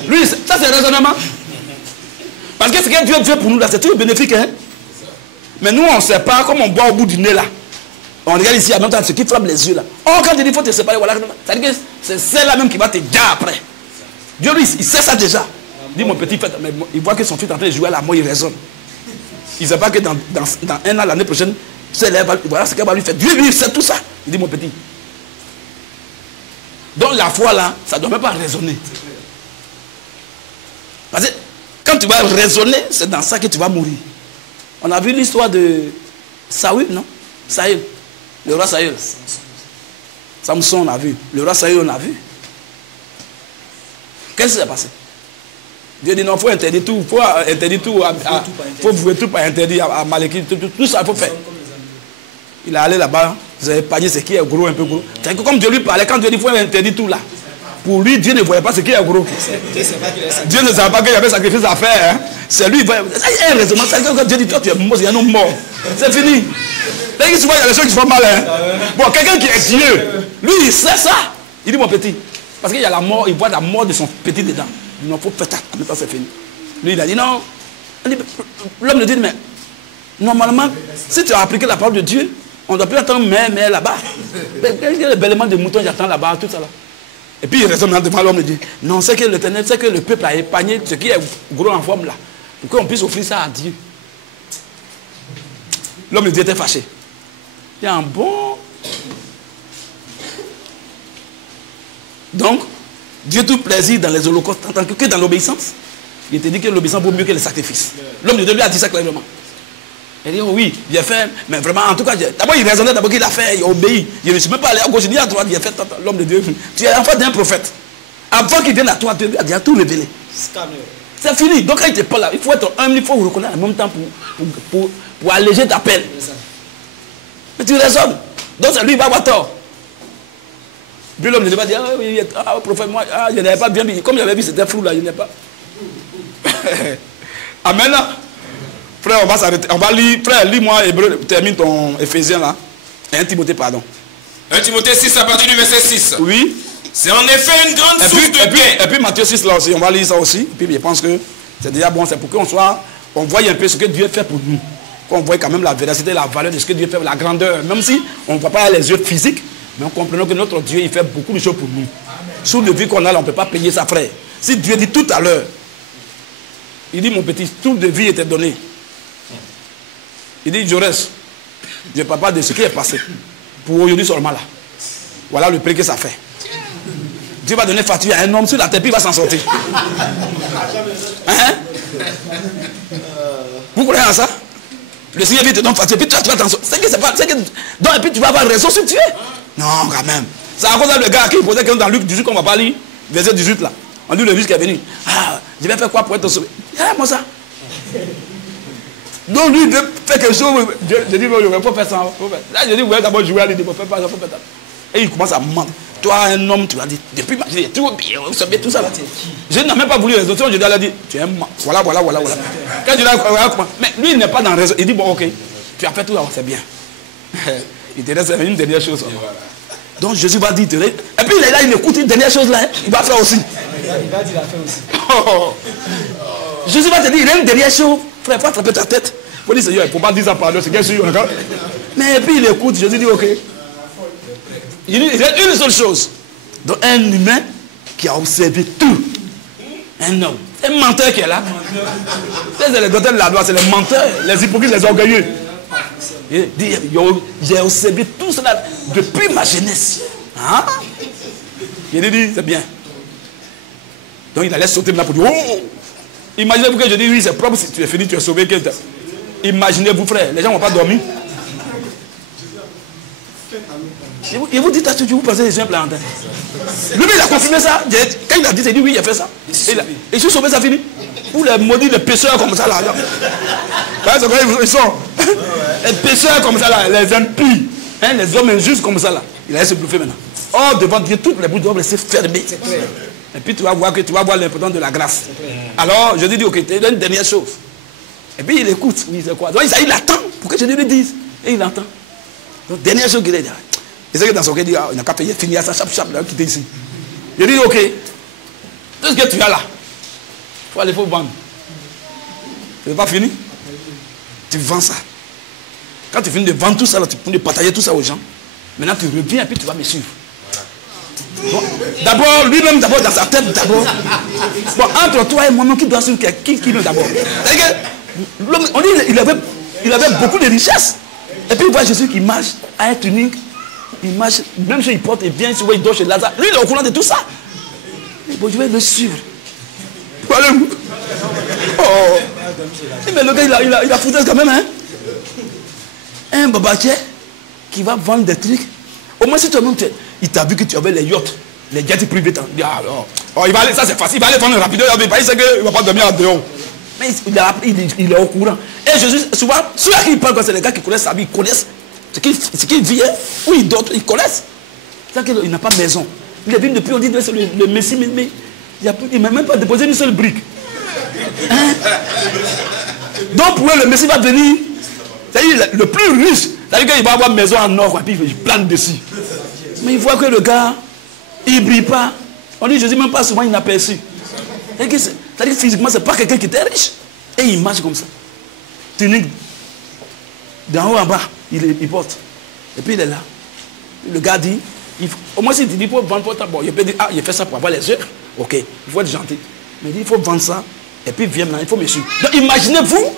Lui, ça c'est le raisonnement. Parce que ce que Dieu veut pour nous là, c'est toujours bénéfique. Hein? Mais nous, on ne sait pas, comme on boit au bout du nez là. On regarde ici, en même temps, ce qui frappe les yeux là. Oh, quand il dit, il faut te séparer, voilà. Ça veut dire que c'est celle-là même qui va te gagner après. Dieu, lui, il sait ça déjà. Il dit, mon petit frère, mais il voit que son fils est en train de jouer à la mort, il raisonne. Il ne sait pas que dans un an, l'année prochaine, voilà ce qu'elle va lui faire. Dieu lui sait tout ça. Il dit, mon petit. Donc la foi là, ça ne doit même pas raisonner. Parce que quand tu vas raisonner, c'est dans ça que tu vas mourir. On a vu l'histoire de Saül, non? Saül, le roi Saül. Samson, on a vu. Le roi Saül, on a vu. Qu'est-ce qui s'est passé? Dieu dit non, il faut interdire tout. Il faut interdire tout. Il faut vouer tout par interdire à Malekith. Tout ça, il faut faire. Il est allé là-bas. Vous avez panier ce qui est gros, un peu gros. C'est comme Dieu lui parlait, quand Dieu dit qu'il faut interdire tout là. Pour lui, Dieu ne voyait pas ce qui est gros. Dieu ne savait pas qu'il y avait sacrifice à faire. Hein. C'est lui. Il y a un raisonnement. Quand Dieu dit toi, tu es mort, il y a un homme mort. C'est fini. Il y a des choses qui font mal. Hein. Bon, quelqu'un qui est Dieu, lui, il sait ça. Il dit mon petit. Parce qu'il y a la mort, il voit la mort de son petit dedans. Il dit non, il faut faire ça. En même temps, c'est fini. Lui, il a dit non. L'homme lui dit, mais normalement, si tu as appliqué la parole de Dieu, on ne doit plus attendre mais là-bas. Le bêlement de moutons, j'attends là-bas, tout ça là. Et puis il raisonne devant l'homme et dit, non, c'est que l'Éternel, c'est que le peuple a épargné ce qui est gros en forme là. Pour qu'on puisse offrir ça à Dieu. L'homme de Dieu était fâché. Il y a un bon. Donc, Dieu tout plaisir dans les holocaustes, en tant que dans l'obéissance. Il te dit que l'obéissance vaut mieux que le sacrifice. L'homme de Dieu lui a dit ça clairement. Il dit, oh oui, il a fait, mais vraiment, en tout cas, d'abord il raisonnait, d'abord qu'il a fait, il a obéi. Il ne suis même pas allé à gauche, ni à droite, il a fait l'homme de Dieu. Tu es enfant d'un prophète. Avant qu'il vienne à toi, Dieu lui a déjà tout révélé. C'est fini. Donc quand il te parle là, il faut être humble, il faut vous reconnaître en même temps pour alléger ta peine. Mais tu raisonnes. Donc c'est lui qui va avoir tort. Puis l'homme ne va dire, ah, prophète, moi, je n'avais pas bien vu. Comme j'avais vu, c'était flou là, je n'ai pas. Amen là. Frère, on va s'arrêter. On va lire. Frère, lis-moi Hébreu. Termine ton Éphésiens là. 1 Timothée, pardon. 1 Timothée 6 à partir du verset 6. Oui. C'est en effet une grande source de paix. Et puis Matthieu 6 là aussi, on va lire ça aussi. Et puis je pense que c'est déjà bon. C'est pour qu'on soit. On voit un peu ce que Dieu fait pour nous. Qu'on voit quand même la véracité, la valeur de ce que Dieu fait, la grandeur. Même si on ne voit pas les yeux physiques, mais on comprend que notre Dieu, il fait beaucoup de choses pour nous. Sous le vie qu'on a là, on ne peut pas payer ça, frère. Si Dieu dit tout à l'heure, il dit mon petit, tout de vie était donné. Il dit, Jaurès, je ne parle pas de ce qui est passé. Pour aujourd'hui seulement là. Voilà le prix que ça fait. Dieu va donner facture à un homme sur la tête, puis il va s'en sortir. Hein? Vous croyez à ça? Le Seigneur vient te donner facture, puis toi tu vas t'en sortir. C'est que c'est pas. Donc, et puis tu vas avoir raison sur Dieu. Non, quand même. C'est à cause de le gars qui posait question dans Luc 18 qu'on va pas lire. Verset 18 là. On dit le juge qui est venu. Ah, je vais faire quoi pour être sauvé? Ah, moi ça. Donc lui, il veut faire quelque chose. Je dis, il ne faut pas faire ça. Là, je dis, vous allez d'abord jouer à l'idée, il ne faut pas faire ça. Et il commence à mentir. Toi, un homme, tu vas dire, depuis ma vie, tout bien, tout ça. Je n'ai même pas voulu raisonner. Je lui ai dit, tu es un mort. Voilà. Quand je lui ai dit, mais lui, il n'est pas dans raison. Il dit, bon, ok, tu as fait tout, c'est bien. Il te reste une dernière chose. Donc Jésus va dire, et puis là, il écoute une dernière chose là, il va faire aussi. Il va dire la fin aussi. Jésus va te dire, il y a une dernière chose. Frère, il faut attraper ta tête. Il faut dire, Seigneur, il ne faut pas dire ça par là, c'est bien sûr. Mais puis il écoute, Jésus dit, ok. Il dit, il y a une seule chose. Donc un humain qui a observé tout. Un homme. Un menteur qui est là. C'est les docteurs de la loi, c'est les menteurs, les hypocrites, les orgueilleux. Il dit, j'ai observé tout cela depuis ma jeunesse. Hein? Il dit, c'est bien. Donc il allait sauter là pour dire, oh! Imaginez-vous que je dis, oui, c'est propre, si tu es fini, tu es sauvé. Imaginez-vous, frère, les gens ne vont pas dormir. Il vous dit, vous pensez que c'est un plantain. Lui, il a confirmé ça. Quand il a dit, il dit, oui, il a fait ça. Et je suis sauvé, ça finit. Pour les maudits, les pêcheurs comme ça, là. Ils sont. Les pêcheurs comme ça, là, les impies, hein, les hommes injustes comme ça, là. Il a se bouffer maintenant. Oh, devant Dieu, toutes les bouches doivent rester fermées. Et puis tu vas voir l'importance de la grâce. Alors, je lui dis, ok, tu as une dernière chose. Et puis il écoute, oui, c'est quoi? Donc il attend pour que je lui dise. Et il entend. Donc, dernière chose qu'il a dit. Il sait que dans son cœur, il dit, il n'a qu'à payer, finir ça, chap, il a quitté ici. Je lui dis, ok, tout ce que tu as là, il faut aller pour vendre. Tu n'es pas fini? Tu vends ça. Quand tu finis de vendre tout ça, là, tu peux partager tout ça aux gens. Maintenant, tu reviens et puis tu vas me suivre. Bon, d'abord, lui-même, d'abord, dans sa tête, d'abord. Bon, entre toi et moi, qui doit suivre qui d'abord? L'homme, on dit il avait beaucoup de richesses. Et puis il voit Jésus qui marche à un tunique. Il marche, même si il porte et vient, il dort chez Lazare. Lui, il est au courant de tout ça. Et bon, je vais le suivre. Voilà. Oh. Mais le gars, il a foutu quand même, hein. Un babatier qui va vendre des trucs. Au moins, si toi-même, il t'a vu que tu avais les yachts, les jets privés. Oh, il va aller, ça c'est facile, il va aller vendre rapidement. Il sait qu'il ne va pas dormir en dehors. Mais il est au courant. Et Jésus, souvent, ceux à qui il parle, c'est les gars qui connaissent sa vie, ils connaissent ce qu'il vit, où il dort, ils connaissent. C'est-à-dire qu'il n'a pas de maison. Il est venu depuis, on dit que c'est le Messie, mais il ne m'a même pas déposé une seule brique. Hein? Donc pour eux, le Messie va venir, c'est-à-dire le plus riche, c'est-à-dire qu'il va avoir une maison en or, et puis il plane dessus. Mais il voit que le gars, il ne brille pas. On dit Jésus même pas souvent inaperçu. C'est-à-dire que physiquement, ce n'est pas quelqu'un qui était riche. Et il marche comme ça. Tunique. D'en haut en bas, il porte. Et puis il est là. Le gars dit, au moins s'il dit, il faut vendre pour ta bon, il peut dire, il fait ça pour avoir les heures. Ok, il faut être gentil. Mais il dit, il faut vendre ça. Et puis viens maintenant, il faut me suivre. Donc imaginez-vous,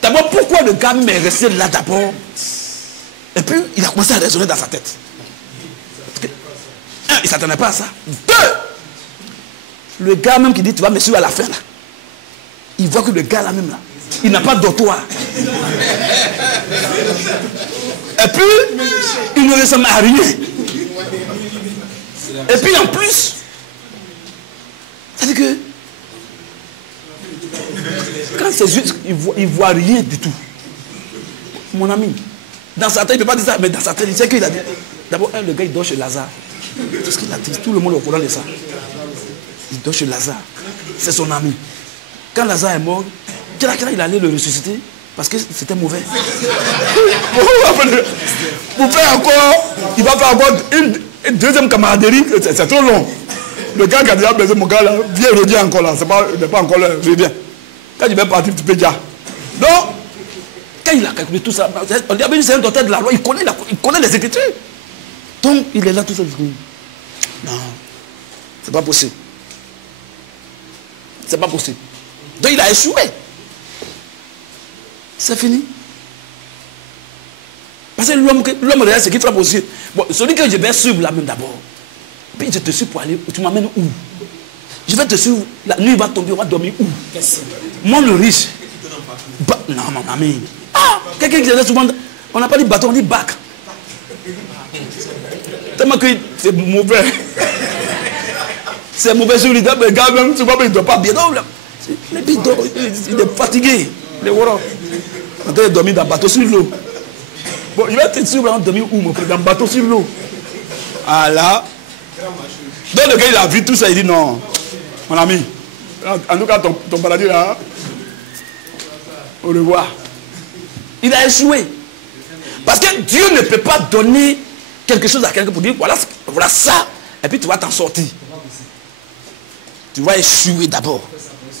d'abord, pourquoi le gars m'est resté là d'abord. Et puis il a commencé à raisonner dans sa tête. Parce que, un, il ne s'attendait pas à ça. Deux, le gars même qui dit, tu vas me suivre à la fin là. Il voit que le gars là même là, il n'a pas de dortoir. Et puis, il ne ressemble à rien. Et puis en plus, c'est-à-dire que quand c'est juste, il voit rien du tout. Mon ami, dans sa tête, il ne peut pas dire ça, mais dans sa tête, il sait qu'il a dit. D'abord, le gars, il dort chez Lazare. C'est ce qu'il a dit. Tout le monde est au courant de ça. Il dort chez Lazare. C'est son ami. Quand Lazare est mort, il allait le ressusciter parce que c'était mauvais. Pour faire encore, il va faire encore une deuxième camaraderie, c'est trop long. Le gars qui a déjà baisé mon gars là, viens, reviens encore là, il n'est pas encore là, reviens. Quand il va partir, tu peux déjà. Donc, quand il a calculé tout ça, on dit, c'est un docteur de la loi, il connaît les écritures. Donc, il est là tout seul. Non, c'est pas possible. C'est pas possible. Donc, il a échoué. C'est fini. Parce que l'homme réel, c'est qu'il frappe aussi. Bon, celui que je vais suivre là même d'abord. Puis je te suis pour aller. Tu m'amènes où? Je vais te suivre. La nuit va tomber, on va dormir où? Moi, le riche. Non, mon ami. Ah, quelqu'un qui disait souvent. On n'a pas dit bâton, on dit bac. Tellement que c'est mauvais. C'est mauvais sur l'idée. Mais le gars, même souvent, il ne dort pas bien. Il est fatigué. Les warons. On doit dormir dans le bateau sur l'eau. Bon, il va te suivre en dormir où, mon frère? Dans le bateau sur l'eau. Ah là. Donc le gars, il a vu tout ça, il dit non. Mon ami, en tout cas, ton paradis là, au revoir. Il a échoué. Parce que Dieu ne peut pas donner quelque chose à quelqu'un pour dire voilà ça, et puis tu vas t'en sortir. Tu vas échouer d'abord.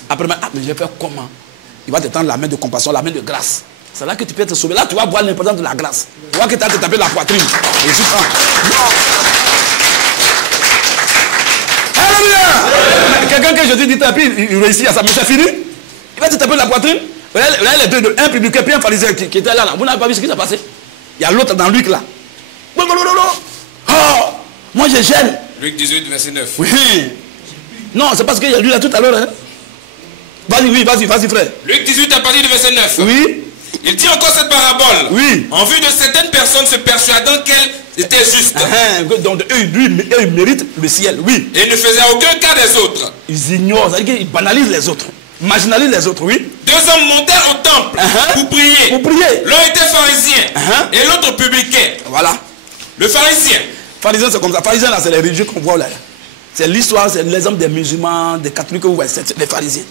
Après, mais je vais faire comment? Il va te tendre la main de compassion, la main de grâce. C'est là que tu peux te sauver. Là, tu vas voir l'importance de la grâce. Tu vois que tu as te tapé la poitrine. Et je Alléluia! Quelqu'un que je dis, il réussit à ça, mais c'est fini. Il va te taper la poitrine. Regardez les deux, un public et un pharisien qui était là. Vous n'avez pas vu ce qui s'est passé? Il y a l'autre dans Luc là. Oh, moi je gêne. Luc 18, verset 9. Oui. Non, c'est parce qu'il y a lui là tout à l'heure. Hein? Vas-y, frère. Luc 18 à partir du verset 9. Oui. Il dit encore cette parabole. Oui. En vue de certaines personnes se persuadant qu'elles étaient justes. Donc eux, ils méritent le ciel, oui. Et ne faisaient aucun cas des autres. Ils ignorent, c'est-à-dire qu'ils banalisent les autres. Marginalisent les autres, oui. Deux hommes montèrent au temple pour prier. L'un était pharisien et l'autre publicain. Voilà. Le pharisien. Pharisien, c'est comme ça. Pharisien, là, c'est les religieux qu'on voit là. C'est l'histoire, c'est l'exemple des musulmans, des catholiques que vous voyez. C'est les pharisiens.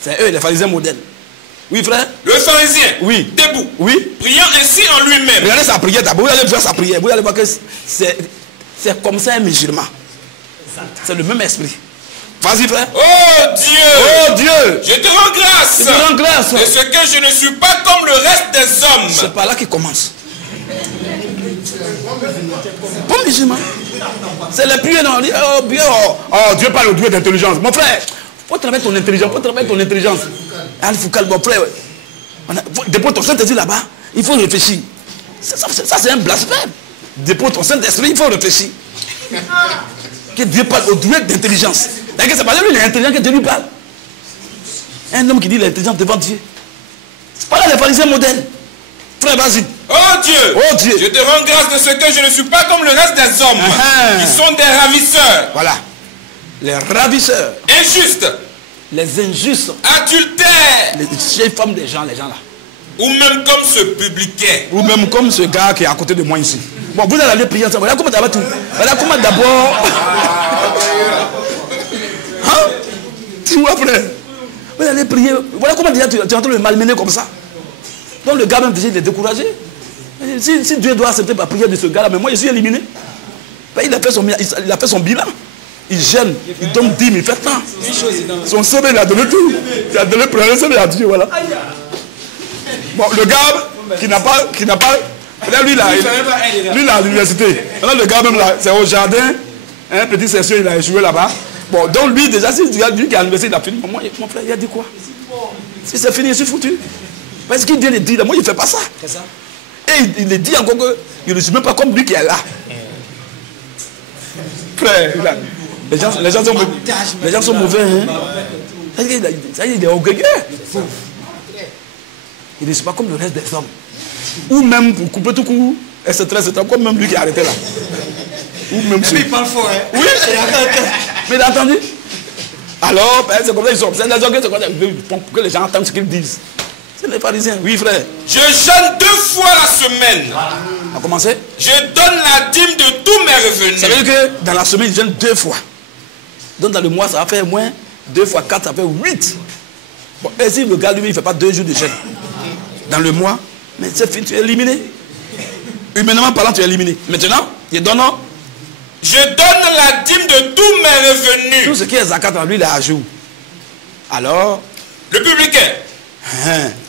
C'est eux, les pharisiens modèles. Oui, frère? Le pharisien, oui. Debout, oui. Priant ainsi en lui-même. Regardez sa prière d'abord. Vous allez voir sa prière. Vous allez voir que c'est comme ça un musulman. C'est le même esprit. Vas-y, frère. Oh Dieu! Oh Dieu! Je te rends grâce! Je te rends grâce! Et ce que je ne suis pas comme le reste des hommes. C'est par là qu'il commence. Bon musulman. C'est les prières. Oh Dieu parle au Dieu d'intelligence. Mon frère, faut travailler ton intelligence. Faut travailler ton intelligence. Al Foukal, mon frère. Dépose ton Saint-Esprit là-bas, il faut réfléchir. Ça c'est un blasphème. Dépose ton Saint-Esprit, il faut réfléchir. Que Dieu parle au doué d'intelligence. D'ailleurs, c'est pas lui, il est intelligent que Dieu lui parle. Un homme qui dit qu'il est intelligent devant Dieu. C'est pas là les pharisiens modèles. Frère, vas-y. Oh Dieu, je te rends grâce de ce que je ne suis pas comme le reste des hommes qui sont des ravisseurs. Voilà. Les ravisseurs. Injustes. Les injustes. Adultères. Les vieilles femmes des gens, les gens là. Ou même comme ce publicain. Ou même comme ce gars qui est à côté de moi ici. Bon, vous allez aller prier ensemble. Voilà comment d'abord tout. Voilà comment d'abord. Hein? Tu vois, frère? Vous allez prier. Voilà comment déjà tu es en train de le malmener comme ça. Donc le gars même déjà il est découragé. Si Dieu doit accepter la prière de ce gars-là, mais moi je suis éliminé. Il a fait son bilan. Il gêne, il donne 10 000, il fait tant. Son CV, il a donné tout. Il a donné le CV à Dieu, voilà. Bon, le gars qui n'a pas. Là, lui, il est à l'université. Là, le gars, même là, c'est au jardin. Un petit session, il a échoué là-bas. Bon, donc lui, déjà, si lui qui est à l'université, il a fini. Mon frère, il a dit quoi? Si c'est fini, je suis foutu. Parce qu'il vient de dire, moi, il ne fait pas ça. Et il dit encore que je ne suis même pas comme lui qui est là. Frère, les gens sont mauvais. Hein? Ça y est, il est orgueilleux. Il ne suis pas comme le reste des hommes. Ou même pour couper tout coup, etc. Comme même lui qui est arrêté là. Ou même il parle fort, hein? Oui, mais il a entendu. Alors, c'est comme ça ils sont. C'est les orgueils, c'est comme ça. Pour que les gens entendent ce qu'ils disent. C'est les pharisiens. Oui, frère. Je jeûne 2 fois la semaine. On a commencé. Je donne la dîme de tous mes revenus. Ça veut dire que dans la semaine, il jeûne 2 fois. Donc dans le mois, ça va faire moins. 2 fois 4, ça fait 8. Bon, et si le gars, lui, il ne fait pas 2 jours de jeûne dans le mois, mais c'est fini, tu es éliminé. Humainement parlant, tu es éliminé. Maintenant, je donne. Je donne la dîme de tous mes revenus. Tout ce qui est zakat, lui, il est à jour. Alors, le publicain,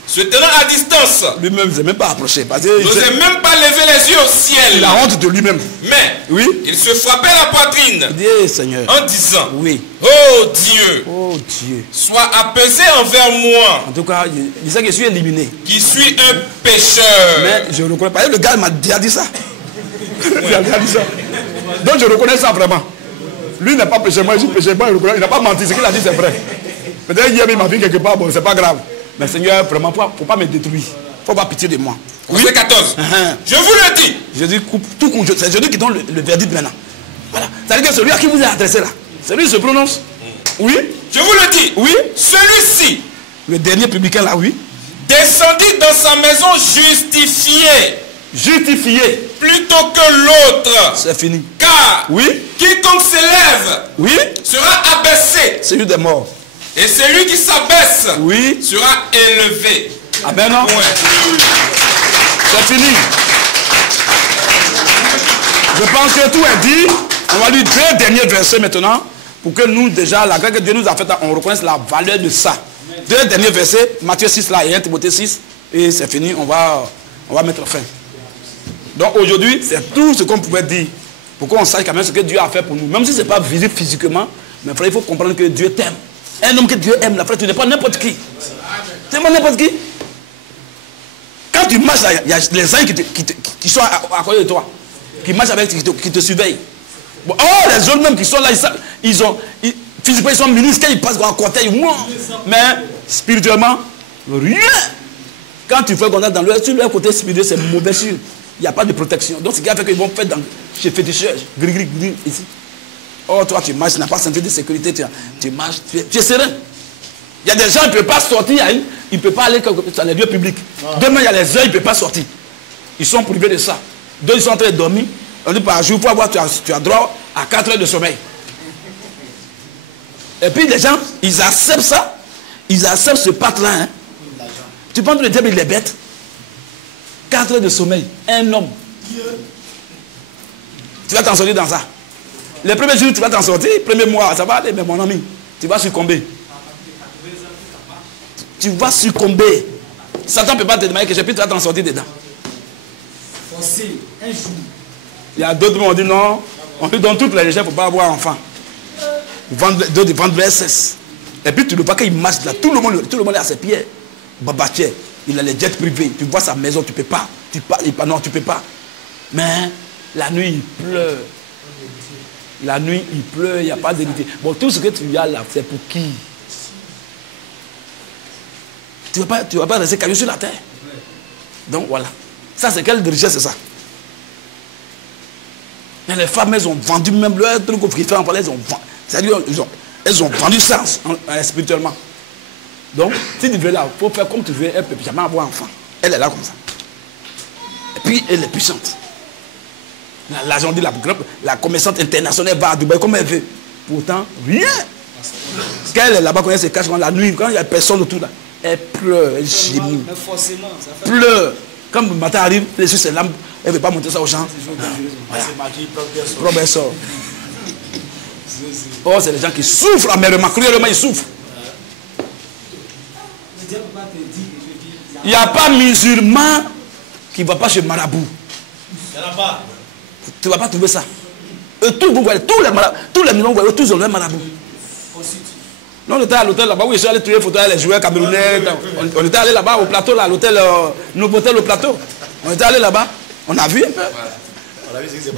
se tenant à distance, lui-même, il ne s'est même pas approché. Il n'osait même pas lever les yeux au ciel. Il a honte de lui-même. Mais, oui, il se frappait la poitrine. Il dit, Seigneur, en disant, oui, oh Dieu, sois apaisé envers moi. En tout cas, il sait que je suis éliminé. Qui suis un pécheur. Mais je ne reconnais pas. Le gars m'a déjà dit ça. Il a déjà dit ça. Donc je reconnais ça vraiment. Lui n'a pas péché, moi je suis péché. Il n'a pas menti. Ce qu'il a dit, c'est vrai. Peut-être hier, il m'a vu quelque part. Bon, c'est pas grave. Mais Seigneur, vraiment, il ne faut pas me détruire. Il ne faut pas pitié de moi. Verset 14. Je vous le dis. Je dis, tout coup, c'est celui qui donne le verdict maintenant. Voilà. C'est-à-dire que celui à qui vous êtes adressé là, celui qui se prononce. Oui. Je vous le dis. Oui. Celui-ci. Le dernier publicain là, oui. Descendit dans sa maison justifié. Justifié. Plutôt que l'autre. C'est fini. Car. Oui. Quiconque s'élève. Oui. Sera abaissé. Celui des morts. Et celui qui s'abaisse. Oui. Sera élevé. Ah ben non. Ouais. C'est fini. Je pense que tout est dit. On va lire 2 derniers versets maintenant. Pour que nous, déjà, la grâce que Dieu nous a faite, on reconnaisse la valeur de ça. 2 derniers versets. Matthieu 6 là et 1 Timothée 6. Et c'est fini. On va mettre fin. Donc aujourd'hui, c'est tout ce qu'on pouvait dire. Pour qu'on sache quand même ce que Dieu a fait pour nous. Même si ce n'est pas visible physiquement. Mais frère, il faut comprendre que Dieu t'aime. Un homme que Dieu aime, la frère, tu n'es pas n'importe qui. Tu n'es pas n'importe qui. Quand tu marches là, il y a les anges qui sont à côté de toi. Qui marchent avec, qui te surveillent. Bon, oh, les autres même qui sont là, physiquement, ils sont ministres. Quand ils passent en cortège, mais spirituellement, rien. Quand tu fais qu'on a dans leur, sur leur côté spirituel, c'est mauvais sûr. Il n'y a pas de protection. Donc, ce qui a fait qu'ils vont faire chez féticheur, gris, ici. Oh, toi, tu marches, tu n'as pas senti de sécurité, tu marches, tu es serein. Il y a des gens qui ne peuvent pas sortir, ils ne peuvent pas aller dans les lieux publics. Demain, il y a les heures, ils ne peuvent pas sortir. Ils sont privés de ça. Donc, ils sont en train de dormir. On dit par jour, il faut avoir, tu as droit à 4 heures de sommeil. Et puis, les gens, ils acceptent ça. Ils acceptent ce pacte-là. Hein. Tu penses que le diable, il est bête? 4 heures de sommeil. Un homme. Tu vas t'en sortir dans ça. Les premiers jours, tu vas t'en sortir. Premier mois, ça va aller, mais mon ami, tu vas succomber. Tu vas succomber. Satan ne peut pas te demander que tu vas t'en sortir dedans. Forcé, un jour. Il y a d'autres qui m'ont dit non, on lui donne toutes les régions pour ne pas avoir enfant. D'autres vendent le SS. Et puis tu ne veux pas qu'il marche là. Tout le monde est à ses pieds. Babatier. il a les jets privés. Tu vois sa maison, tu ne peux pas. Non, tu ne peux pas. Mais la nuit, il pleut. La nuit, il pleut, il n'y a pas d'héritier. Bon, tout ce que tu as là, c'est pour qui? Tu ne vas pas rester caillou sur la terre. Donc voilà. Ça, c'est quelle richesse, c'est ça? Et les femmes, elles ont vendu même leur truc au frigidaire en palais, elles ont vendu. C'est-à-dire, elles ont vendu ça spirituellement. Donc, si tu veux là, il faut faire comme tu veux, elle ne peut jamais avoir enfant. Elle est là comme ça. Et puis, elle est puissante. L'agent dit la commerçante internationale va à Dubaï comme elle veut. Pourtant, rien. Quand elle est là-bas, quand elle se cache la nuit, quand il n'y a personne autour là, elle pleure, elle gémit. Mais forcément, ça fait... Pleure. Quand le matin arrive, elle est sur ses lampes, elle ne veut pas monter ça aux gens. Voilà. Professeur. Oh, c'est les gens qui souffrent amèrement, cruellement, ils souffrent. Il n'y a pas musulman qui ne va pas chez marabout. Il n'y en a pas. Tu ne vas pas trouver ça. Et vous voyez, tous les millions, vous voyez, tous ont le marabout. Non, on était à l'hôtel là-bas, oui, je suis allé trouver les photos avec les joueurs camerounais. On était allé là-bas au plateau, là, à l'hôtel, Novotel au plateau. On était allé là-bas, on a vu un peu.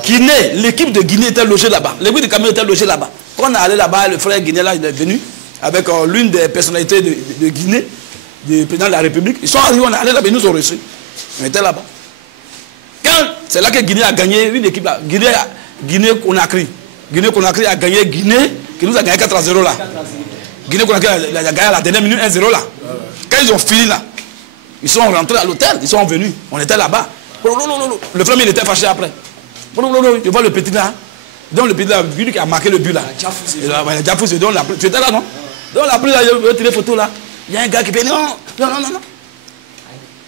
Guinée, l'équipe de Guinée était logée là-bas. L'équipe de Cameroun était logée là-bas. Quand on est allé là-bas, le frère Guinée là, il est venu avec l'une des personnalités de Guinée, du président de la République. Ils sont arrivés, on est allé là-bas, ils nous ont reçus. On était là-bas. C'est là que Guinée a gagné une équipe là. Guinée-Conakry. Guinée-Conakry a gagné Guinée, qui nous a gagné 4-0 là. Guinée-Conakry a gagné à la dernière minute 1-0 là. Quand ils ont fini là, ils sont rentrés à l'hôtel, ils sont venus. On était là-bas. Le frère, il était fâché après. Je vois le petit là. Donc le petit là, lui qui a marqué le but là. Tu étais là, non? Donc la prise là, il a tiré photo là. Il y a un gars qui fait non.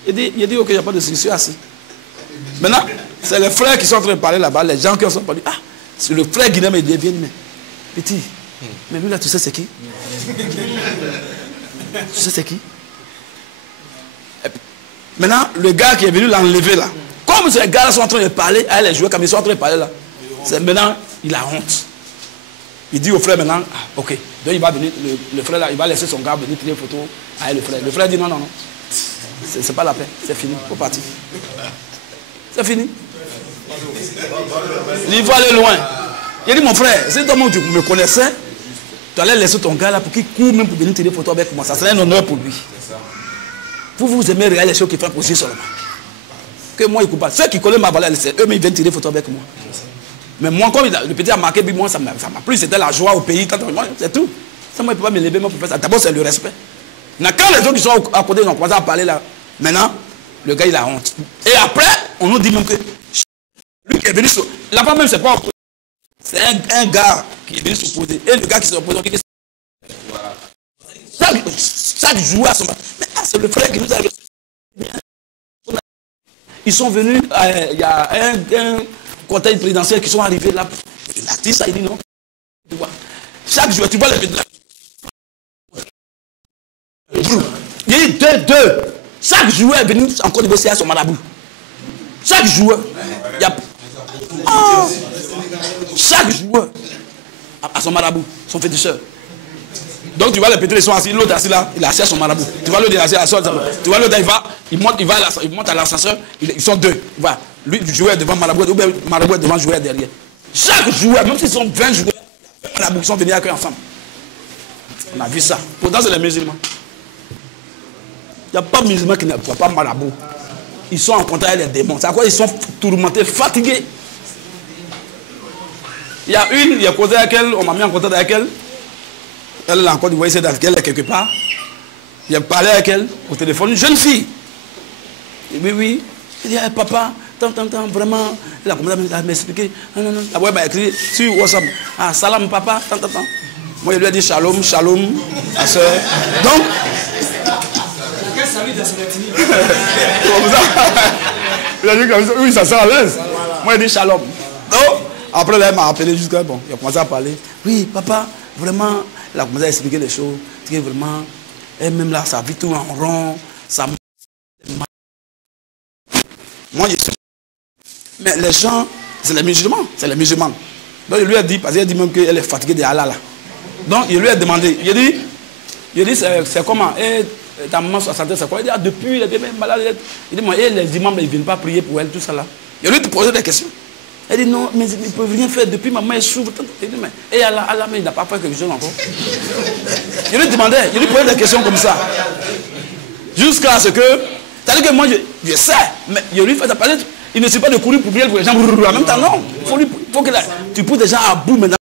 Il dit ok, il n'y a pas de souci, assis. Maintenant, c'est les frères qui sont en train de parler là-bas, les gens qui sont parlé. Ah, c'est le frère Guinée me dit, viens, mais petit, mais lui là, tu sais c'est qui? Tu sais c'est qui? Maintenant, le gars qui est venu l'enlever là, comme ces gars-là sont en train de parler, les joueurs comme ils sont en train de parler là, c'est maintenant, il a honte. Il dit au frère maintenant, ah, ok, donc il va venir, le frère là, il va laisser son gars venir tirer une photo avec le frère. Le frère dit non, c'est pas la peine, c'est fini, il faut partir. C'est fini. Il faut aller loin. Il dit mon frère, si toi tu me connaissais, tu allais laisser ton gars là pour qu'il court même pour venir tirer une photo avec moi. Ça serait un honneur pour lui. Vous aimez regarder les choses qui font poser seulement. Que moi, il ne coupe pas. Ceux qui connaissent ma valeur, c'est eux, mais ils viennent tirer une photo avec moi. Mais moi, comme le petit a marqué, moi, ça m'a plu. C'était la joie au pays. C'est tout. Ça, moi, il ne peut pas me lever pour faire ça. D'abord, c'est le respect. Quand les autres qui sont à côté, ils ont commencé à parler là. Maintenant, le gars, il a honte. Et après, on nous dit même que lui qui est venu sur... Là-bas même, c'est pas... C'est un gars qui est venu s'opposer. Et le gars qui s'est opposé, chaque joueur à son... Mais c'est le frère qui nous a... Ils sont venus, il y a un conseil présidentiel qui sont arrivés là. L'artiste, il dit non. Chaque joueur, tu vois le... Il dit deux. Chaque joueur est venu encore négocier à son marabout. Chaque joueur. Chaque joueur à son marabout, son féticheur. Donc tu vois les petits, ils sont assis, l'autre assis là, il est assis à son marabout. Tu vois l'autre assis à son marabout. Tu vois l'autre, il monte à l'ascenseur, ils sont deux. Voilà. Lui, le joueur devant marabout, ou bien marabout devant joueur derrière. Chaque joueur, même s'ils sont 20 joueurs, marabout, ils sont venus avec eux ensemble. On a vu ça. Pourtant, c'est les musulmans. Il n'y a pas de musulmans qui ne voient pas marabout. Ils sont en contact avec les démons. C'est à quoi ils sont tourmentés, fatigués. Il y a une, il y a causé avec elle, on m'a mis en contact avec elle. Elle a encore dit, vous voyez, c'est dans elle quelque part. Il a parlé avec elle au téléphone, une jeune fille. Oui. Il dit, papa, vraiment. Elle a commencé à m'expliquer. Non. La voix m'a écrit sur WhatsApp. Ah, salam, papa, Moi, je lui ai dit shalom, ma soeur. Donc. Il a dit comme ça, oui, ça sent à l'aise. Moi, il dit shalom. Donc, après, là, elle m'a appelé jusqu'à bon. Il a commencé à parler. Oui, papa, vraiment. Elle a commencé à expliquer les choses. Que vraiment, elle-même là, ça vit tout en rond. Ça... Moi, je suis... Mais les gens, c'est les musulmans. Donc, il lui a dit, parce qu'il a dit même qu'elle est fatiguée de Allah là. Donc, il lui a demandé. Il dit c'est comment? Et ta maman sa santé, c'est quoi? Il dit, ah, depuis, elle est même malade. Il dit, et les imams, ils ne viennent pas prier pour elle, tout ça là. Et lui, te posait des questions. Elle dit, non, mais ils ne peuvent rien faire. Depuis, maman, elle souffre. Il dit, mais, et Allah, mais il n'a pas fait quelque chose encore. Je lui demandais, je lui posais des questions comme ça. Jusqu'à ce que, c'est-à-dire que moi, je sais, mais je lui fais parler. Il ne suffit pas de courir pour prier pour les gens. En même temps, non. Il faut que tu pousses des gens à bout maintenant.